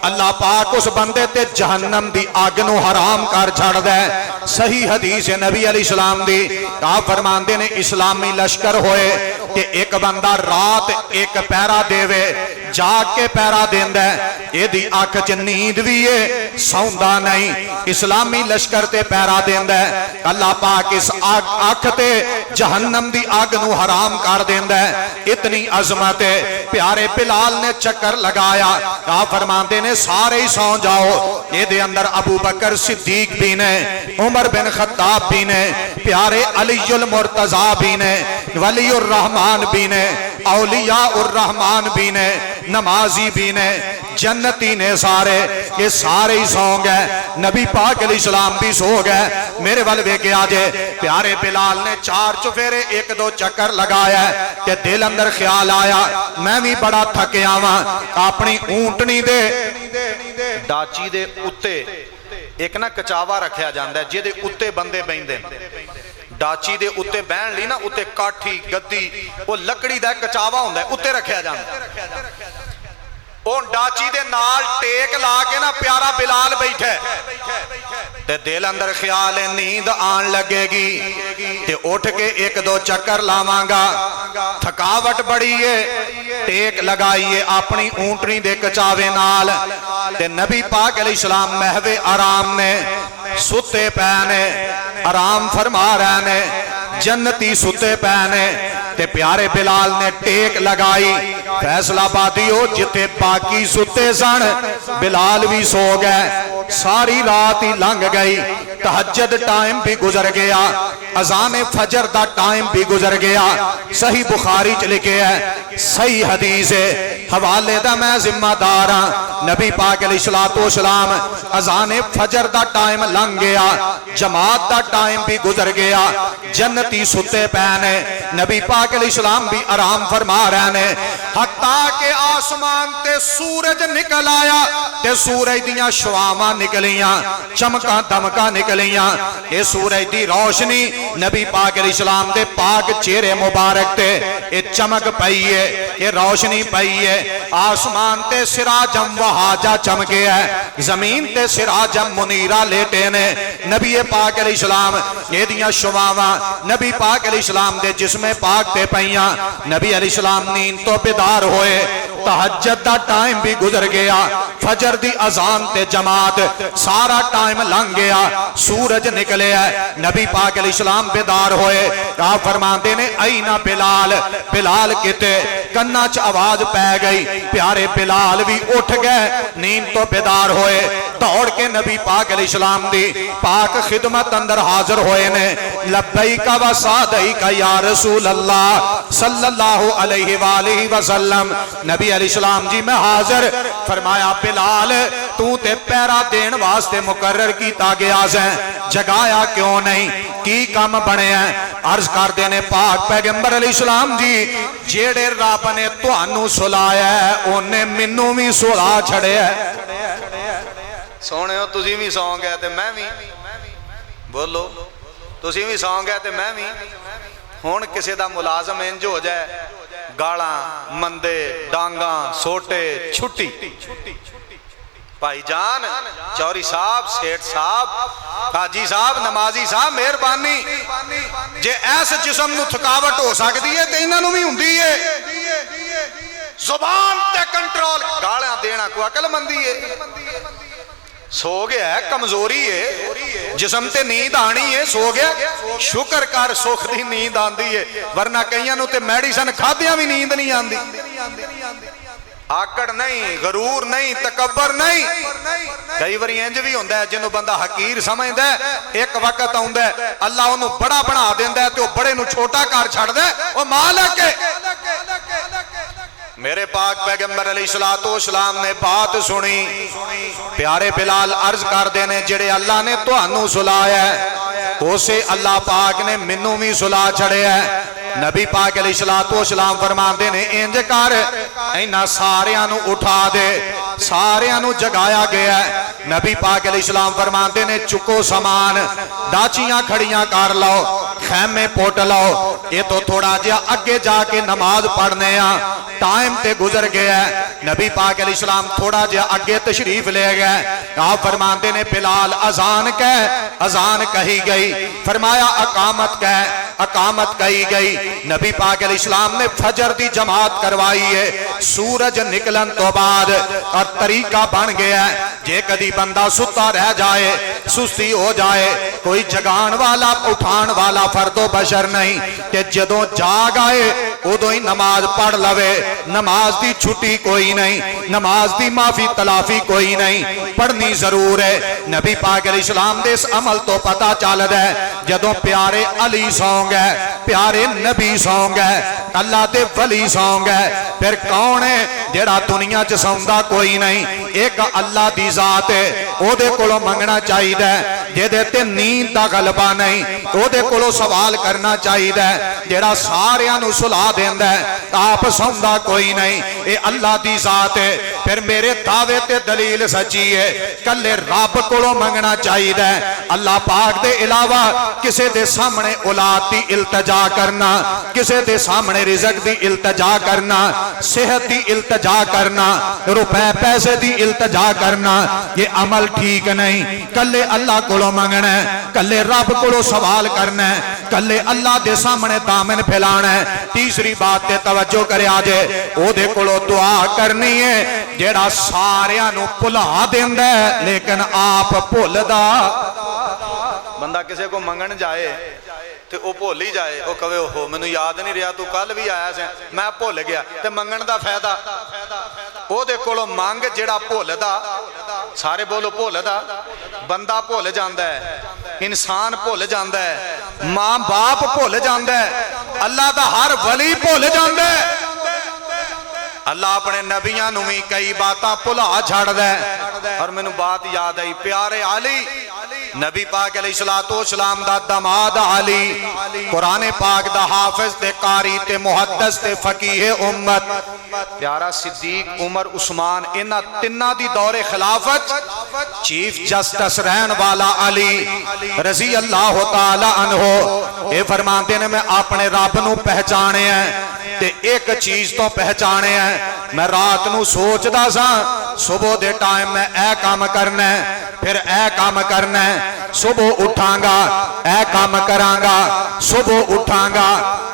अल्लाह पाक उस बंदे ते जहन्नम दी अग नूं हराम कर छड़दा है। सही हदीस है नबी अलैहिस्सलाम दी, आप फरमांदे ने इस्लामी लश्कर होए कि एक बंदा रात एक पैरा देवे, जाग के पैरा देंदा है, एदी अख च नींद भी है, सौंदा नहीं, इस्लामी लश्कर ते पैरा देंदा है। अल्लाह पाक इस अख ते जहन्नम दी अग नूं हराम कर देंदा है। इतनी अजमत है। प्यारे बिलाल ने चक्कर लगाया, आप फरमाते ने सारे ही सौ जाओ। ये अंदर अबू बकर सिद्दीक भी ने, उमर बिन खत्ताब भी ने, प्यारे अलीयुल मुर्तजा भी ने, वलीउर रहमान भी ने, औलिया उर रहमान भी ने, नमाजी भी ने, जन्नती ने, सारे ये सारे ही सौ गए। नबी पाक अलैहिस्सलाम भी सो गए। मेरे वाल वेखे आजे प्यारे बिलाल ने चार चुफेरे एक दो चक्कर लगाया कि दिल अंदर ख्याल आया मैं भी बड़ा थकिया वा। अपनी ऊंटनी दे डाची दे उत्ते एक ना कचावा रखा जाता है जिहदे उत्ते बंदे बहिंदे। डाची दे उत्ते बहन ली ना उत्ते काठी गद्दी वो लकड़ी दा कचावा हुंदा है, उत्ते रखा जाता। ਉਹ डाची दे नाल टेक ला के ना प्यारा बिलाल बैठे ते दिल अंदर ख्याल है नींद आन लगेगी ते उठ के एक दो चक्कर लावांगा, थकावट बड़ी है, टेक लगाइए अपनी ऊंटनी दे कचावे नाल। ते नबी पाक अलैहिस्सलाम महवे आराम ने सुते पै ने, आराम फरमा रहे ने, जन्नती सुते पै ने। ते प्यारे बिलाल ने टेक लगाई। फैसलाबादी हो जिथे बाकी सुते सन बिलाल भी सो गए। सारी रात ही लंघ गई, तहज्जुद टाइम भी गुजर गया, अजान फजर दा टाइम भी गुजर गया। सही बुखारी च लिखे है, सही हदीस है, हवाले दा मैं जिम्मेदार हाँ। नबी पाक अलैहिस्सलाम अजान फजर दा टाइम लंघ गया, जमात दा टाइम भी गुजर गया, जन्नती सुते पै ने, नबी पाक अलैहिस्सलाम भी आराम फरमा रहे ने। हत्ता के आसमान ते सूरज निकल आया ते सूरज दियां शुआवां निकलियां, चमका दमका निकलियां। ये सूरज दी रोशनी नबी पाक अलैहिस्सलाम दे पाक चेहरे मुबारक ते ये चमक पई है, ये रोशनी पई है। आसमान ते सिराजम वहाजा चमके है, जमीन ते सिराजम मुनीरा लेटे ने। नबी पाक अलैहिस्सलाम ये दियां शुआवां नबी पाक अलैहिस्सलाम दे जिस्मे पाक ते पईयां। नबी अलैहिस्सलाम नींद तो बेदार होए, तहज्जुद दा टाइम भी गुजर गया, फजर दी अजान ते जमात सारा टाइम लंघ गया, सूरज निकले है। नबी पाक अलैहिस्सलाम बेदार होए, आप फरमाते ने ऐना बिलाल, बिलाल किते? कन्ना च आवाज पै गई, प्यारे बिलाल भी उठ गए, नींद तो बेदार होए, दौड़ के नबी पाक अलैहिस्सलाम दी पाक खिदमत अंदर हाजिर होए ने। लब्बैका व सादैका या रसूल अल्लाह सल्लल्लाहु अलैहि वालैहि वसल्लम। नबी अलैहिस्सलाम जी मैं हाजिर। फरमाया बिलाल तू ते पैरा देन वास्ते मुकर्रर कीता गया है, जगाया क्यों नहीं, की काम बने हैं? अर्ज करते ने पाक पैगंबर अलैहिस्सलाम जी जेड़े रब ने तुहानू सुलाया है उन्हें मैनू भी सुला छड़िया। सोने तुसी भी सौ गए ते मैं भी, बोलो तुसी भी सौ गए ते मैं भी। हुण किसी दा मुलाजम इंज हो जाए गाला मंदे डांगा सोटे छुट्टी, भाईजान चौरी साहब सेठ साहब हाजी साहब नमाजी साहब मेहरबानी, जे ऐस जिस्म नूं थकावट हो सकती है तो इन्हां नूं भी हुंदी है। जुबान ते कंट्रोल, गालियां देना कोई अकलमंदी है? सो गया है, कमजोरी है, जिस्म ते नींद आनी है, सो गया, शुक्र कर सुख दी नींद आंदी है, वरना कईयां नूं ते मेडिसिन खादियां भी नींद नहीं आंदी। आकड़ नहीं, गरूर नहीं, तकबर नहीं। कई बार इंज भी होंदा है, जिन्हों बंदा हकीर समझदा है, एक वक्त आउंदा है अल्लाह उन्हों बड़ा बना देंदा है ते ओह बड़े नूं छोटा कर छड्डदा है। ओह मालिक है। मेरे पाक पैगंबर अलैहिस्सलाम ने बात सुनी, प्यारे बिलाल अर्ज करदे ने जिहड़े अल्लाह ने तुहानू सुलाया है उसे अल्लाह पाक ने मैनू भी सुला छड़िया है। नबी पाक अलैहिस्सलाम फरमाते ने इंज कर, इन्हां सारियां नू उठा दे, सारियां नू जगाया गया है। नबी पाक अलैहिस्सलाम फरमाते ने चुको समान, दाचियां खड़ियां कर लो, खैमे पुट लो, ये तो थोड़ा जिहा अगे जाके नमाज पढ़ने आ, टाइम ते गुजर गया है। नबी पाक अलैहिस्सलाम थोड़ा जिहा अगे तशरीफ ले गए। आप फरमाते ने बिलाल अजान कह, अजान कही गई, फरमाया अकामत कह, अकामत कही गई। नबी पाक अलैहिस्सलाम ने फजर दी जमात करवाई है। सूरज निकलन तो बाद और तरीका बन गया है, जे कदी बंदा सुता रह जाए, सुस्ती हो जाए, कोई जगान वाला उठान वाला फर्दो बशर नहीं कि जदों जाग आए उदों ही नमाज पढ़ लवे। नमाज दी छुट्टी कोई नहीं, नमाज दी माफी तलाफी कोई नहीं, पढ़नी जरूर है। नबी पाक अलैहिस्सलाम दे इस अमल तो पता चलदा है जदों प्यारे अली सौं गए, प्यारे नबी सौं गए, अल्लाह दे वली सौं गए, फिर कौन है जेड़ा दुनिया च सौंदा कोई नहीं? एक अल्लाह दी जात है, ओदे कोलों मंगना चाहिदा है। जेदे ते नींद दा गलबा नहीं, ओदे कोलों सवाल करना चाहिदा है। जेड़ा सारियां नू सुला देंदा है, आप सौंदा कोई नहीं, ये अल्लाह दी जात है। फिर मेरे दावे ते दलील सच्ची है, कल्ले रब कोलों मंगना चाहिदा है। अल्लाह पाक दे इलावा किसे दे सामने औलाद दी इल्तजा करना, किसे दे सामने रिज़्क दी इल्तजा करना, सेहत दी इल्तजा करना, रुपए पैसे दी इल्तजा करना, ये अमल ठीक नहीं। कल्ले अल्लाह कोलों मंगना है, कल्ले रब कोलों सवाल करना है, कल्ले अल्लाह दे सामने दामन फैलाना है। तीसरी बात ते तवज्जो करया जे, ओदे कोलों दुआ करनी है जेड़ा सारियां नू भुला देंदा है लेकिन आप भुलदा। बंदा किसी को मंगन जाए ते ओ भुल ही जाए, ओ कहे ओहो मैनू याद नहीं रहा, तू कल भी आया से, मैं भुल गया, ते मंगन दा फायदा? ओदे कोलों मंग जेड़ा भुलदा, सारे बोलो भुलदा। बंदा भुल जांदा है, इंसान भुल जांदा है, मां बाप भुल जांदा है, अल्लाह दा हर वली भुल जांदा है। अल्लाह अपने नबियां नू भी कई बातां भुला छड्डदा है। और मैनू बात याद आई, प्यारे अली नबी पाक अलैहिस्सलाम दा दमाद अली, कुरान पाक दा हाफिज ते कारी ते मुहद्दिस ते फकीह उम्मत, प्यारा सिद्दीक उमर उस्मान, इन्हां तिन्नां दी दौरे खिलाफत चीफ जस्टिस रहन वाला अली रजी अल्लाह तआला अन्हो, ये फरमाते ने मैं अपने रब नू पहचानिया ते एक चीज तो पहचानिया, मैं रात नू सोचदा सा सुबह दे टाइम मैं ए काम करना है, फिर ए काम करना है, सुबह उठांगा ए काम करांगा, सुबह उठांगा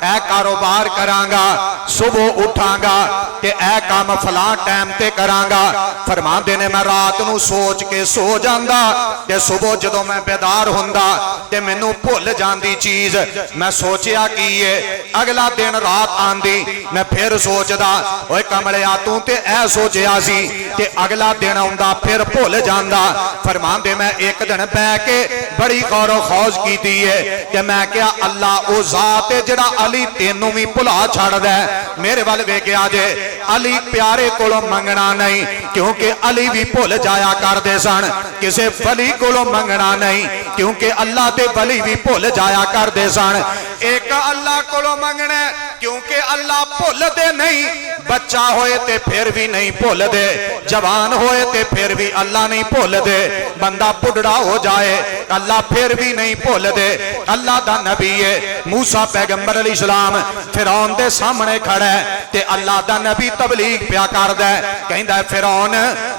ए कारोबार करांगा, सुबह उठांगा कि ए काम फलां टाइम ते करांगा। फरमांदे ने मैं रात नू सोच के सो जांदा ते सुबह जदों मैं बेदार हुंदा ते मैनू भुल जांदी चीज मैं सोचिया की है। अगला दिन रात आंदी मैं फिर सोचदा, ओए कमलिया तू ते ए सोचिया सी, ते अगला दिन आउंदा फिर भुल जांदा। फरमांदे मैं एक दिन बह के बड़ी गौरो खौज कीती है कि मैं क्या अल्लाह ओ जात है जेड़ा अली तेनू भी भुला छड्डदा है। मेरे वल वेखिया जे, अली प्यारे कोलों मंगना नहीं, क्योंकि अली भी भुल जाया करदे सन। किसे वली कोलों मंगना नहीं, क्योंकि अल्लाह दे वली भी भुल जाया करदे सन। एक अल्लाह कोलों मंगना क्योंकि अल्लाह भुलदे नहीं। बच्चा होए ते फिर भी नहीं भुलदे, जवान होए ते फिर भी अल्लाह नहीं भुलदे, बंदा बुढ़ड़ा हो जाए अल्लाह फिर भी नहीं भुलदे। अल्लाह दा नबी है मूसा पैगंबर अलैहिस्सलाम फिरौन दे सामने खड़ा है ते अल्लाह दा नबी तबलीग पिया करदा है, कहंदा है फिरौन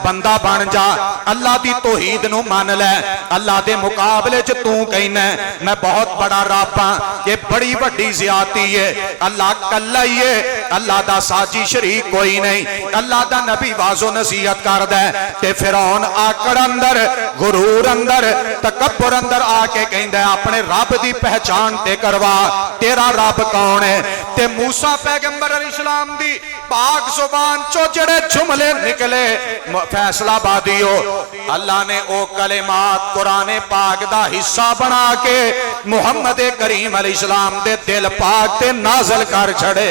बंदा बन जा, अल्लाह दी तौहीद नू मान ले, अल्लाह दे मुकाबले च तू कहना मैं बहुत बड़ा रब हां, ये बड़ी वड्डी ज़ियादती है। अल्लाह कल्ला ही है, अल्लाह दा साजी शरीक कोई नहीं। अल्लाह दा नबी वाजो नसीहत करदा है ते फिरौन आकड़ अंदर, गुरूर अंदर, तकब्बुर अंदर आके कहंदा अपने रब दी पहचान ते करवा, तेरा रब कौन है। ते मूसा पैगंबर अलैहिस्सलाम दी पाक जुबान चो जड़े जुमले निकले फैसलाबादियो, अल्लाह ने ओ कलिमात कुरान पाक दा हिस्सा बना के मुहम्मद करीम अलैहिस्सलाम दे दिल पाक ते नाज़िल कर छड़े।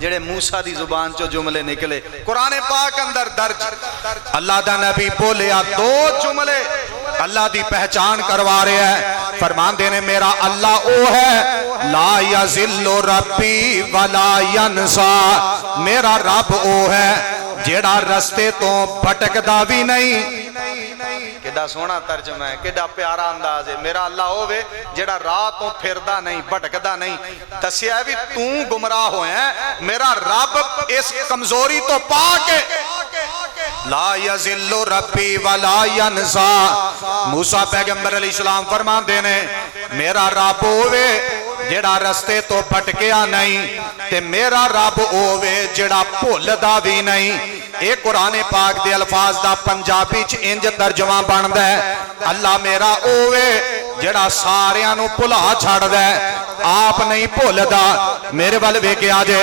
जेड़े मूसा दी जुबान चो जुमले निकले कुरान पाक अंदर दर्ज। अल्लाह दा नबी बोलिया दो जुमले, अल्लाह दी पहचान करवा रहे हैं। फरमांदे ने मेरा अल्लाह ओ है ला यज़िल्लु रब्बी वला यनसा, मेरा रब ओ है जेड़ा रस्ते तो भटकदा भी नहीं। किड्डा सोहना तर्जमा है, किड्डा प्यारा अंदाज है। मेरा अल्लाह होवे जेड़ा राह तो फिरदा नहीं, भटकदा नहीं। दसिया भी तू गुमराह होया, मेरा रब इस कमजोरी तो पा के ला यज़िल्लु रब्बी वला यनसा। मूसा पैगंबर अलैहिस्सलाम फरमांदे ने मेरा रब होवे जेड़ा रस्ते तो भटकिया नहीं, ते मेरा रब होवे जेड़ा भुलदा भी नहीं। ये कुरान पाक दे अल्फाज दा पंजाबी च इंज तर्जमा बनदा है, अल्लाह मेरा होवे जेड़ा सारियां नू भुला छड़दा है, आप नहीं भुलदा। मेरे वाल वेखिया जे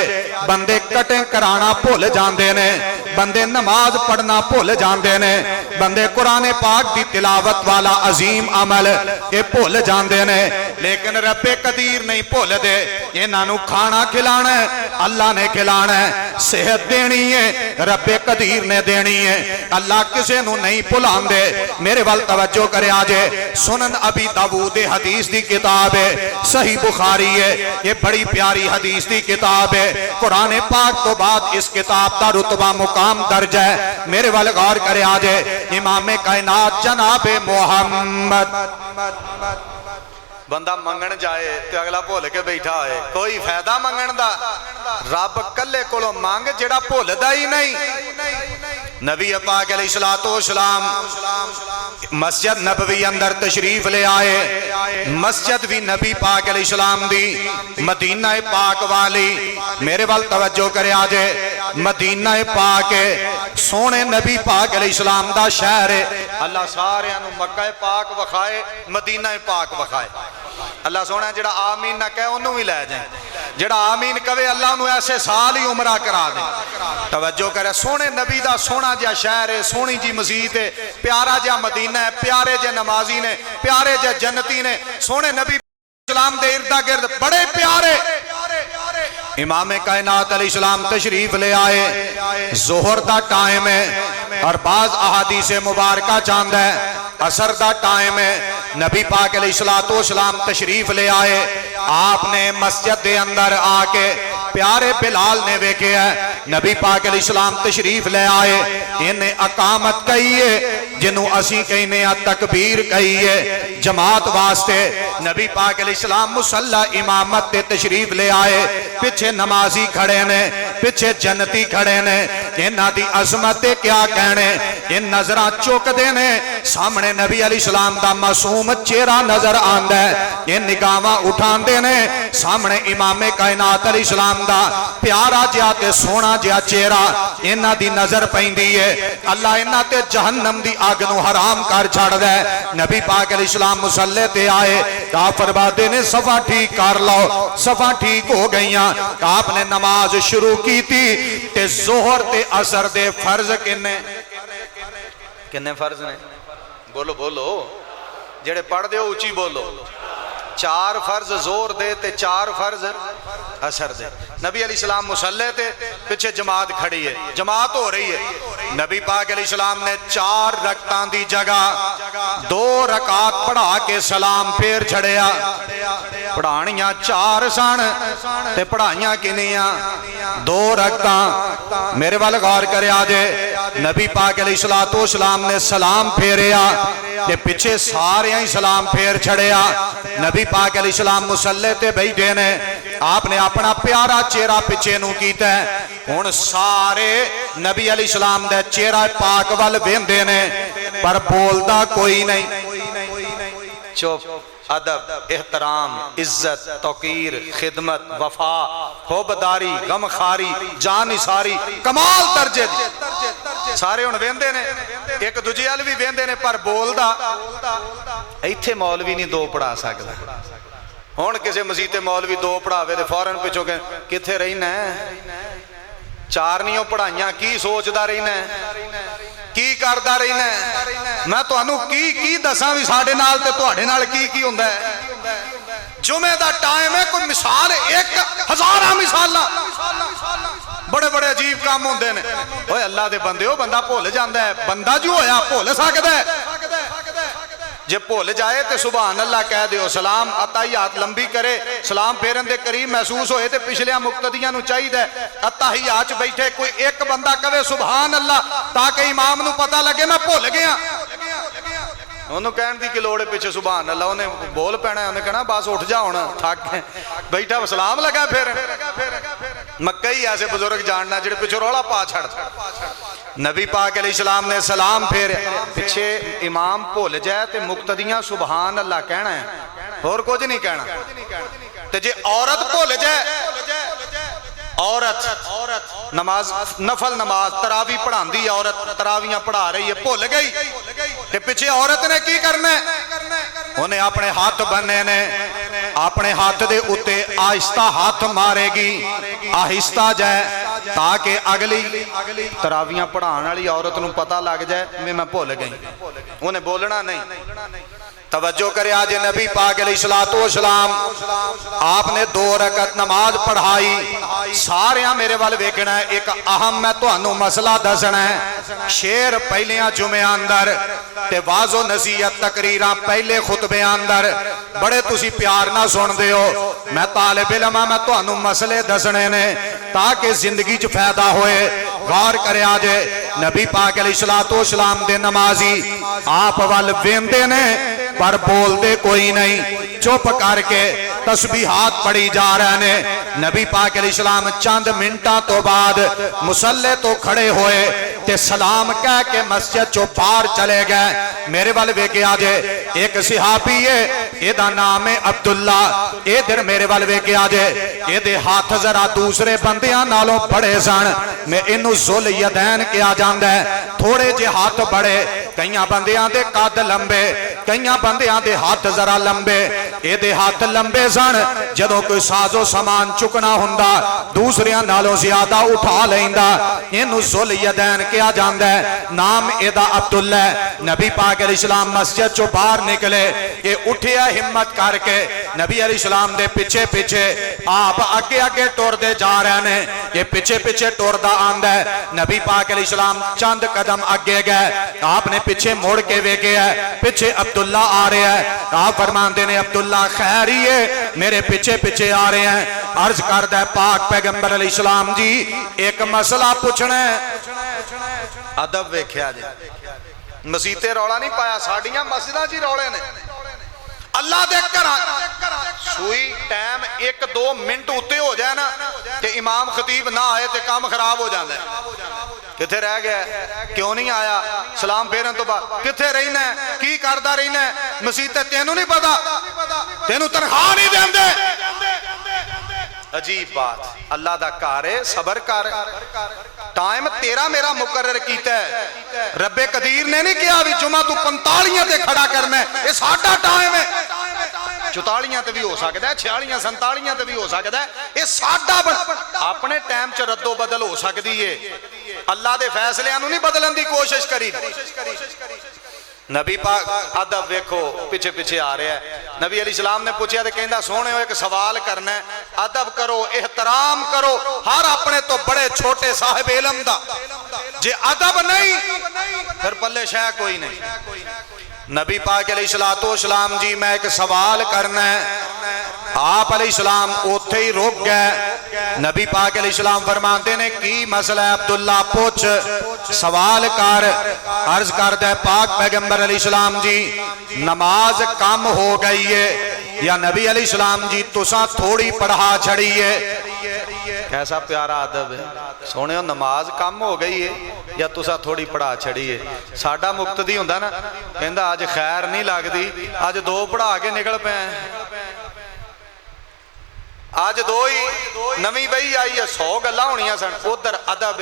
बंदे कटिंग कराना भुल जाते ने, बंदे नमाज पढ़ना भुल जाते ने, बंदे कुरान पाक की तिलावत वाला अजीम अमल ये भुल जाते ने। लेकिन रब्बे कदीर नहीं भुलदे। इन्हां खाना खिलाना है अल्लाह ने खिलाना है, सेहत देनी है रब्बे कदीर ने देनी है। अल्लाह किसी नू नहीं भुलांदे। मेरे वाल तवज्जो करे आजे, सुनन अबी दाऊद हदीस की किताब है, सही बुखारी है, ये बड़ी प्यारी हदीस की किताब है। कुरान पाक तो बाद इस किताब का रुतबा मुकाम दर्ज है। मेरे वाल गौर करे आजे, इमाम कायनात जनाबे मोहम्मद। बंदा मंगण जाए तो अगला भुल के बैठा है, कोई फायदा मंगण दा। रब कल्ले कोलों मंग जेड़ा भुलदा ही नहीं। नबी पाक अलैहिस्सलातु वस्सलाम मस्जिद नबवी अंदर तशरीफ ले आए। मस्जिद भी नबी पाक अलैहिस्सलाम दी, मदीना पाक वाली। मेरे वाल तवज्जो करे आजे, मदीना पाक सोने नबी पाक अलैहिस्सलाम दा शहर है। अल्लाह सारियां नू मक्का पाक वखाए, मदीना पाक वखाए। अल्लाह सोना जेड़ा आमीन ना कहे उन्होंने भी लै जाए, जेड़ा आमीन कहे अल्लाह नू ऐसे साल ही उमरा करा दे। तवज्जो करे, सोने नबी दा सोना जिहा शहर है, सोहनी जी मस्जिद है, प्यारा जिहा मदीना है, प्यारे जे नमाजी ने, प्यारे जे जन्नती ने। सोने नबी इस्लाम दे इर्दा गिर्द बड़े प्यारे इमाम कायनात अलैहिस्सलाम तशरीफ ले आए। जोहर दा टाइम है और बाज अहादीस मुबारका चांद है असर दा टाइम है। नबी पाक अलैहिस्सलातु वस्सलाम तशरीफ ले आए। आपने मस्जिद के अंदर आके प्यारे बिलाल ने वेखे है, नबी पाक अलैहिस्सलाम तशरीफ ले आए। इन्हें अकामत कही है, जिन्हों असी कहने तकबीर कही है जमात वास्ते। नबी पाक अलैहिस्सलाम मुसल्ला इमामत ते तशरीफ ले आए। पिछे नमाजी खड़े ने, पिछे जन्नती खड़े ने। इन्हां दी अजमत क्या कहने, इन नजर चुकते ने, सामने नबी अलैहिस्सलाम दा मासूम चेहरा नजर आंदा है। इन निगाहां उठांदे ने, सामने इमाम कायनात अलैहिस्सलाम दा प्यारा जिहा ते सोहना जिहा चेहरा इन्हां दी नजर पैंदी है। अल्लाह इन्हां ते जहन्नम दी अग नूं हराम कर छड़दा है। नबी पाक अलैहिस्सलाम मुसल्ले ते आए, आप फरमाते ने सफा ठीक कर लो। सफा ठीक हो गईयां। आपने नमाज शुरू की थी ते जोहर ते असर दे फर्ज किन्ने किन्ने फर्ज ने? बोलो बोलो, जेड़े पढ़ दे उची बोलो। 4 फर्ज जोर दे ते 4 फर्ज असर दे। नबी अलैहिस्सलाम मुसल्ले ते, पिछे जमात खड़ी है, जमात हो रही है। नबी पाक अलैहिस्सलाम ने 4 रकतां दी जगह 2 रकात पढ़ा के सलाम फेर छड़िया। पढ़ाणियां 4 सन ते पढ़ाइयां किनियां 2 रकतां। मेरे वाल गौर करे जे, नबी पाक अलैहिस्सलातु वस्सलाम ने सलाम फेरिया ते पिछे सारे ही सलाम फेर छड़िया। नबी पाक अलैहिस्सलाम मुसल्ले ते बैठे ने। आपने अपना प्यारा चेहरा पिछे नू कीता। हुण सारे नबी अलैहिस्सलाम दे चेहरा पाक वाल वेंदे ने, पर बोलदा कोई नहीं। चुप। अदब, एहतराम, इज्जत, तौकीर, खिदमत, वफा, होबदारी, गमखारी, जानिसारी कमाल दर्जे दी। सारे हुण वेंदे ने, एक दूजे वाल भी वेंदे ने, पर बोलदा इत्थे मौलवी नहीं दो पढ़ा सकदा। हुण किसी मसीह ते मौलवी दो पढ़ावे ते फौरन पिछों कहे कित्थे रहिना, चार नहीं पढ़ाइयां, की सोचदा रहिना, की करदा रहिना। मैं तुहानू की दसां भी साडे नाल ते तुहाडे नाल की हुंदा है। जुमे दा टाइम है, कोई मिसाल एक हज़ारां मिसालां, बड़े बड़े अजीब काम होंदे ने। ओए अल्लाह दे बंदे, ओ बंदा भुल जांदा है, बंदा जो होया भुल सकदा है। जे भुल जाए तो सुभान अल्लाह कह दियो, सलाम अताहियात लंबी करे, सलाम फेरन दे करीब महसूस होए तो पिछलियां मुक्तदियां नूं चाहिदा अताहियात च बैठे कोई एक बंदा कहे सुभान अल्लाह, ताकि इमाम नूं पता लगे मैं भुल गया। ਉਹਨੂੰ ਕਹਿਣ ਦੀ ਕੀ ਲੋੜ ਹੈ, ਪਿੱਛੇ ਸੁਭਾਨ ਅੱਲਾ ਉਹਨੇ ਬੋਲ ਪੈਣਾ, ਉਹਨੇ ਕਹਿਣਾ ਬਸ ਉੱਠ ਜਾ ਹੁਣ ਥੱਕ ਬੈਠਾ ਸਲਾਮ ਲਗਾ। ਫਿਰ ਮੱਕਾ ਹੀ ਐਸੇ ਬਜ਼ੁਰਗ ਜਾਣਨਾ ਜਿਹੜੇ ਪਿੱਛੇ ਰੌਲਾ ਪਾ ਛੱਡ। नबी पाक अलैहिस्सलाम ने सलाम फेर पिछे इमाम भुल जाए तो मुक्तदियां सुभान अल्लाह कहना है, होर कुछ नहीं कहना। ते जे औरत भुल जाए, औरत नमाज नफल नमाज तरावी पढ़ांदी, औरत तरावियां पढ़ा रही है, भुल गई ते पिछे औरत ने की करना है, उन्हें अपने हाथ बन्ने ने, अपने हाथ दे उत्ते आहिस्ता हाथ मारेगी, आहिस्ता जाए ताकि अगली तरावियां पढ़ाने वाली औरत नूं पता लग जाए मैं भुल गई। उन्हें बोलना नहीं। तवज्जो करे, आज नबी पाक अलैहिस्सलाम आपने 2 रकत नमाज पढ़ाई। सारे मेरे वाल वेखना है, एक अहम मैं तुहानू मसला दसना है। शेर पहलियां जुमे अंदर ते वाजो नसीहत तकरीरां पहले खुतबे अंदर बड़े तुसी प्यार ना सुनदे हो। मैं तालिब इल्म हां, मैं तुहानू मसले दसने ने ताकि जिंदगी च फायदा होए। गौर करे, आज नबी पाक अलैहिस्सलाम दे नमाजी आप वाल वेंदे ने पर बोलते कोई नहीं, चुप करके तस्बीहात पढ़ी जा रहे ने। नबी पाक अलैहिस्सलाम चंद मिनटां तो बाद मुसल्ले तो खड़े होए ते सलाम कह के मस्जिद चो बाहर चले गए। मेरे वाल वेखे आज एक सहाबी है, एदा नाम है अब्दुल्ला। इधर मेरे वाल वेखे आज एदे हाथ जरा दूसरे बंदियां नालों बड़े सन। मैं इनू जुल यदैन किया जाता है, थोड़े जे हाथ बड़े, कई बंदियां दे कद लंबे, कई बंदियां दे हाथ जरा लंबे। एदे हाथ लंबे सन, जदों कोई साजो समान चुकना हुंदा दूसरियां नालों ज्यादा उठा लैंदा। इनू जुल यदैन किया जाता है। नाम एदा अब्दुल्ला है। नबी पाक अलैहिस्सलाम मस्जिद चो बाहर निकले, ये उठिया हिम्मत करके नबी अलैहिस्सलाम दे पिछे पिछे, आप अगे अगे टुरदे जा रहे ने, ये पिछे पिछे टुरदा आंदा है। नबी पाक अलैहिस्सलाम चंद कदम अगे गए, आपने पिछे मुड़ के वेखे है, पिछे अब्दुल्ला आ रहा है। आप फरमाते ने अब्दुल्ला खैर ही है, मेरे पिछे पिछे आ रहे हैं। अर्ज करदा है पाक पैगंबर अलैहिस्सलाम जी एक मसला पूछना है। अदब वेख्या जी, मसीते रौला नहीं पाया, साडियां मस्जिदां च रौले ने। अल्लाह दे घरां सुई टाइम 1-2 मिनट उत्ते हो जाए ना कि इमाम खतीब ना आए तो काम खराब हो जाता है। किथे रह गया, क्यों नहीं आया, सलाम फेरन तो बाद किथे रहना है, की करदा रहना है, मसीते तेनू नहीं पता, तेनू तनख्वाह नहीं देंदे। अजीब बात, अल्लाह दा घर है, सबर कर। टाइम तेरा मेरा मुकर्रर कीता है, रब्बे कदीर ने नहीं कहा भी जुमा तू 45 ते खड़ा करना है, ये साडा टाइम है। 44 ते भी हो सकता है, 46 47 ते भी हो सकता है, ये साडा अपने टाइम च रद्दो बदल हो सकती है। अल्लाह दे फैसलियां नूं नहीं बदलण दी कोशिश करी। नबी पाक अदब वेखो, पिछे पिछे आ रहा है। नबी अलैहिस्सलाम ने पूछा तो कहंदा सोहणे एक सवाल करना है, अदब करो, एहतराम करो हर अपने तो बड़े छोटे साहिब इल्म दा। जे अदब नहीं फिर पल्ले शै कोई नहीं। नबी पाक अलैहिस्सलाम जी मैं एक सवाल करना है। आप अलैहिस्सलाम उत्थे ही रुक गए। नबी पाक अलैहिस्सलाम फरमाते ने की मसला है, अब्दुल्ला पूछ, सवाल कर। अर्ज करदा है पाक पैगंबर अलैहिस्सलाम जी नमाज कम हो गई है या नबी अलैहिस्सलाम जी तुसा थोड़ी पढ़ा छड़ी है। कैसा प्यारा अदब है, सोने नमाज कम हो गई है ਜਾਂ ਤੁਸੀਂ ਥੋੜੀ ਪੜਾ ਛੜੀਏ। ਸਾਡਾ ਮੁਕਤਦੀ ਹੁੰਦਾ ਨਾ, ਕਹਿੰਦਾ ਅੱਜ ਖੈਰ ਨਹੀਂ ਲੱਗਦੀ, ਅੱਜ 2 ਪੜਾ ਕੇ ਨਿਕਲ ਪਿਆ। ਅੱਜ 2 ही नवी बही आई है, 100 गल्लां होनियां सन। उधर अदब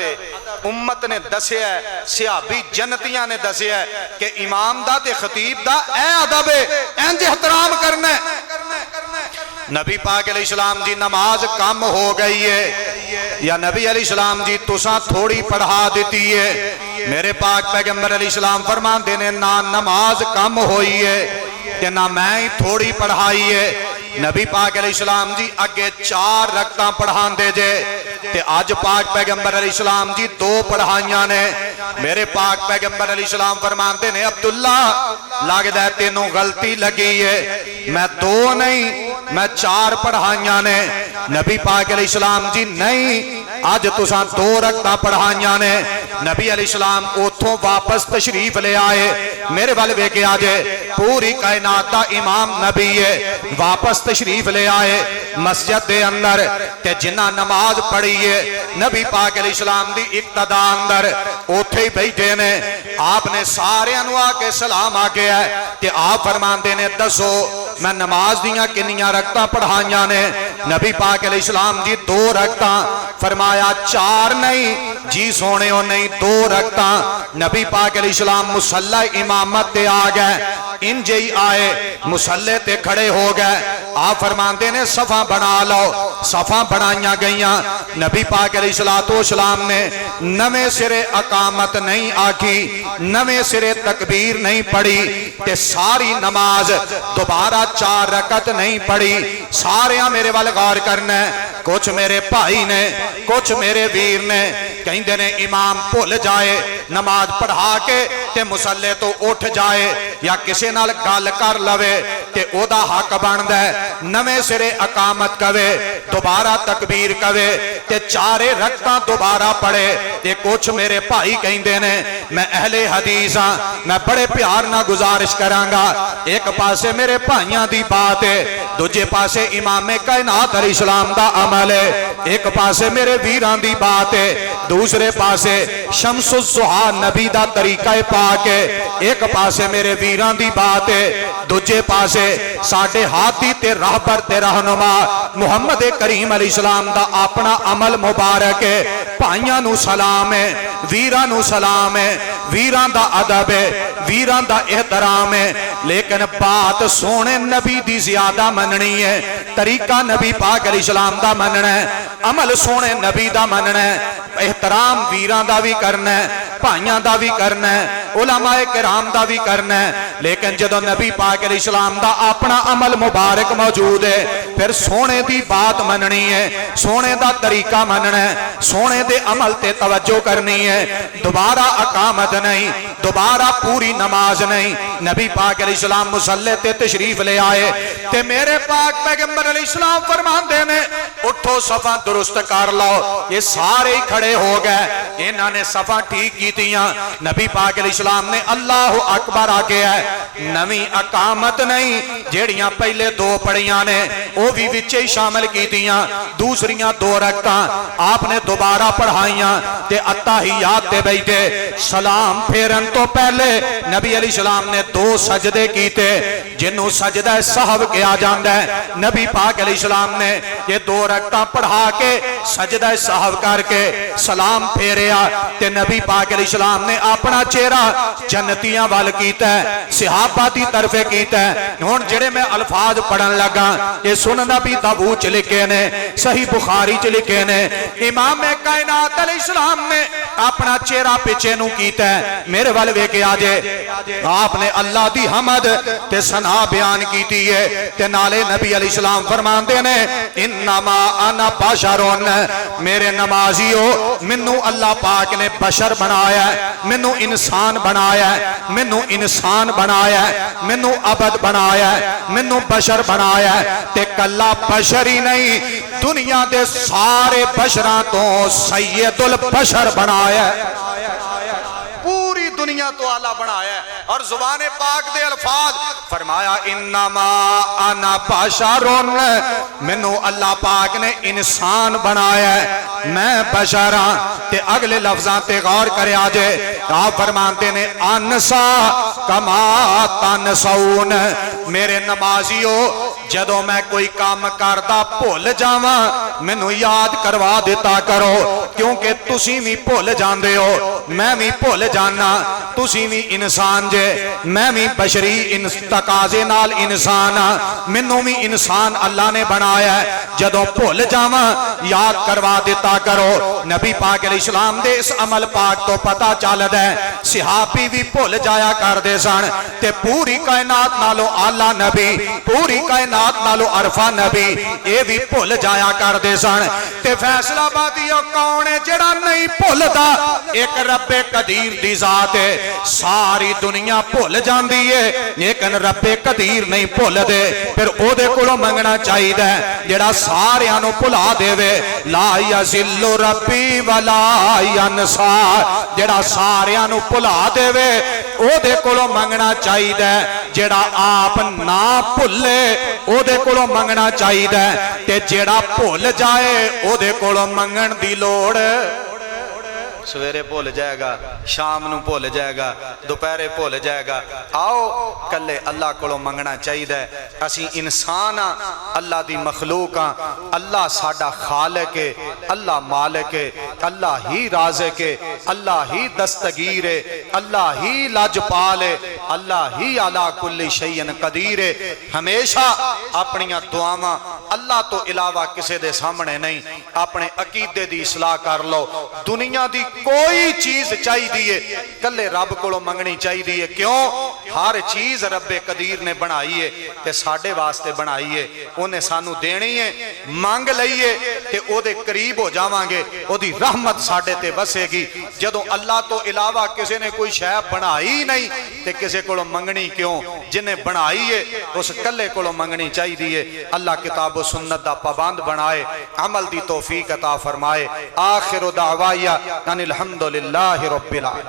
उम्मत ने दसिया, सिहाबी जनतियां ने दसिया कि इमाम दा ते खतीब दा ऐ अदब है, इंज एहतराम करना है। नबी पाक अलैहिस्सलाम जी नमाज कम हो गई है या नबी अलैहिस्सलाम जी तुसा थोड़ी पढ़ा देती है। मेरे पाक पैगंबर अलैहिस्सलाम फरमाते ने ना नमाज कम हुई है कि ना मैं ही थोड़ी पढ़ाई है। नबी पाक अलैहिस्सलाम जी अगे 4 रकतां पढ़ाते जे ते अज पाक पैगंबर अलैहिस्सलाम जी 2 पढ़ाइयां ने। मेरे पाक पैगंबर अलैहिस्सलाम फरमाते ने अब्दुल्ला लगदा है तेनों गलती लगी है, मैं 2 नहीं मैं 4 पढ़ाइयां ने। नबी पाक अलैहिस्सलाम जी नहीं अज तुसां 2 रकतां पढ़ाइयां ने। नबी अलैहिस्सलाम उथों वापस तशरीफ ले आए, मेरे वाल वेख्या जे पूरी कायनात दा इमाम नबी है, वापस तशरीफ ले आए मस्जिद दे अंदर ते जिन्ना नमाज पढ़ी है नबी पाक अलैहिस्सलाम दी इक्तदा अंदर उथे ही बैठे ने। आपने सारे नूं आके सलाम आके है कि आप फरमाते ने दसो मैं नमाज दियां किन्नियां रकतां पढ़ाइयां ने। नबी पाक अलैहिस्सलाम जी 2 रकतां, फरमाया 4 नहीं जी सोने नहीं 2 रकतां। नबी पाक अलैहिस्सलाम मुसल्ला इमामत ते आ गए, इंज ही आए मुसल्ले ते खड़े हो गए। आप फरमाते ने सफा बना लो, सफा बनाइया गईयां। नबी पाक अलैहिस्सलाम ने नवे सिरे अकामत नहीं आखी, नवे सिरे तकबीर नहीं पढ़ी ते सारी नमाज दोबारा 4 रकत नहीं पढ़ी। सारे मेरे वाल गौर करना है। कुछ मेरे भाई ने, कुछ मेरे वीर ने कहते ने इमाम भुल जाए नमाज पढ़ा के ते मुसल्ले तो उठ जाए या किसी नाल गल कर लवे ते ओदा हक बनदा है नवे सिरे अकामत कवे, दोबारा तकबीर कवे ते 4 रकतां दोबारा पढ़े। ते कुछ मेरे भाई कहते ने मैं अहले हदीस हाँ, मैं बड़े प्यार ना गुजारिश करांगा। एक पासे मेरे भाइयों दी बात है, दूजे पासे इमामे कायनात अलैहिस्सलाम दा अमल है, एक पासे मेरे वीरां दी बात है, दूसरे पासे शम्सुज़ ज़ुहा नबी दा तरीका पाक है, एक पासे मेरे वीरां दी बात है, दूजे पासे साडे हाथी ते रहबर ते रहनुमा मुहम्मद करीम अलैहिस्सलाम दा अपना अमल मुबारक है। भाइयों नूं सलाम है, वीरां नूं सलाम है, वीरां दा अदब है, वीरां दा एहतराम है। लेकिन बात सोने नबी दी ज्यादा मननी है, तरीका नबी पाक अलैहिस्सलाम दा मनना है, अमल सोने नबी दा मनना है, एहतराम वीरां दा भी करना है, भाइयों दा भी करना है, उलमाए किराम दा भी करना है। लेकिन जदों नबी पाक अलैहिस्सलाम दा अपना अमल मुबारक मौजूद है, फिर सोने दी बात मननी है, सोने दा तरीका मनना है, सोने दे अमल ते तवज्जो करनी है। दोबारा अकामत नहीं, दोबारा पूरी नमाज नहीं। नबी पाक अलैहिस्सलाम मुसल्ले ते तशरीफ ले आए ते मेरे पाक पैगंबर अलैहिस्सलाम फरमाते ने उठो सफा दुरुस्त कर लो। ये सारे ही खड़े हो गए, इन्हां ने सफा ठीक कीतियां। नबी पाक अलैहिस्सलाम ने अल्लाहु अकबर आके है नवी अकामत नहीं, जेड़ियां पहले 2 पढ़ियां ने वो भी विच ही शामिल कीतियां। दूसरियां 2 रकतां आपने दोबारा पढ़ाइयां ते अत्ताहियात ते बैठे। सलाम फेरन तो पहले नबी अलैहिस्सलाम ने 2 सजदे कीते, जिन्हों सजदा सहव किया जाता है। नबी पाक अलैहिस्सलाम ने ये 2 रकतां पढ़ा के सजदा सहव करके सलाम फेरिया ते नबी पाक अलैहिस्सलाम ने अपना चेहरा जन्नतियां वाल कीता, सहाबा दी तरफे कीता। हुण जेड़े मैं अल्फाज पढ़न लगा ये सुनन नबी दाऊद च लिखे ने, सही बुखारी च लिखे ने। इमाम कायनात अलैहिस्सलाम ने अपना चेहरा पिछे नूं कीता, मेरे वाल वेखिया जे आपने अल्लाह दी हमद ते सना बयान कीती है ते नाले नबी अलैहिस्सलाम फरमांदे ने इन्नमा अना बशरुन, मेरे नमाजियो मैनू अल्लाह पाक ने बशर बनाया, मैनू इंसान बनाया, मैनू इंसान बनाया, मैनू अबद बनाया, मैनू बशर बनाया ते कल्ला बशर ही नहीं दुनिया दे सारे बशरां तो सैयदुल बशर बनाया। पूरी दुनिया दुनिया तो आला बनाया है। और जुबान पाक दे अल्फाज फरमाया इन्नमा अना बशरुन, मैनू अल्लाह पाक ने इंसान बनाया है, मैं बशर हां। ते अगले लफ्जां ते गौर करिया जे, आप फरमाते ने अनसा कमा तनसौन, मेरे नमाजियो जदों मैं कोई काम करदा भुल जावां मैनू याद करवा दिता करो, क्योंकि तुसी भी भुल जांदे हो, मैं भी भुल जाना, तुसी भी इंसान जे, मैं भी बशरी तकाजे नाल इंसान हां, मैनू भी इंसान अल्लाह ने बनाया है, जदों भुल जावां याद करवा दिता करो। नबी पाक अलैहिस्सलाम दे इस अमल पाक तो पता चलदा है सहाबी भी भुल जाया करदे सन, ते पूरी कायनात नालों आला नबी, पूरी कायनात नालों अरफा नबी ये भी भुल जाया करदे सन। ते फैसलाबादी कौन है जेड़ा नहीं भुलदा? एक रब्बे कदीर दी जात है, सारी दुनिया भुल जांदी है लेकिन रब्बे कदीर नहीं भुलदे। फिर ओदे कोलों मंगना चाहिए जेड़ा सारियां नूं भुला देवे, ला यज़िल्लु रब्बी वला यनसा, जेड़ा सारियां नूं भुला देवे ओदे कोलों मंगना चाहिए, जेड़ा आप ना भुले ओदे कोलों मंगना चाहिए, ते जेड़ा भुल जाए ओदे कोलों मंगण दी लोड़। सवेरे भुल जाएगा, शाम नूं भुल जाएगा, दोपहरे भुल जाएगा। आओ कल्ले अल्लाह कोलों मंगना चाहिए। असी इंसान हाँ, अल्लाह दी मखलूक हाँ, अल्लाह साडा खालिक है, अल्लाह मालिक है, अल्लाह ही राज़िक है, अल्लाह ही दस्तगीर है, अल्लाह ही लाजपाल है, अल्लाह ही अला कुल्ली शैइन कदीर है। हमेशा अपनियां दुआवां अल्लाह तो इलावा किसी दे सामने नहीं, अपने अकीदे दी इस्लाह कर लो। दुनिया दी कोई चीज चाहिए कल्ले रब कोलों मंगनी चाहिए, क्यों? हर चीज रब्बे कदीर ने बनाई है ते साडे वास्ते बनाई है, उन्हें सानू देनी है, मंग लईए ते ओदे करीब हो जावांगे, ओदी रहमत साडे ते वसेगी। जदों अल्लाह तो इलावा किसी ने कोई शै बनाई नहीं ते किसी कोलों मंगनी क्यों? जिन्हें बनाई है उस कल्ले कोलों मंगनी चाहिए। अल्लाह किताब व सुन्नत दा पाबंद बनाए, अमल दी तौफीक अता फरमाए। आखिर दावाया अनिल हम्दुलिल्लाहि रब्बिल आलमीन।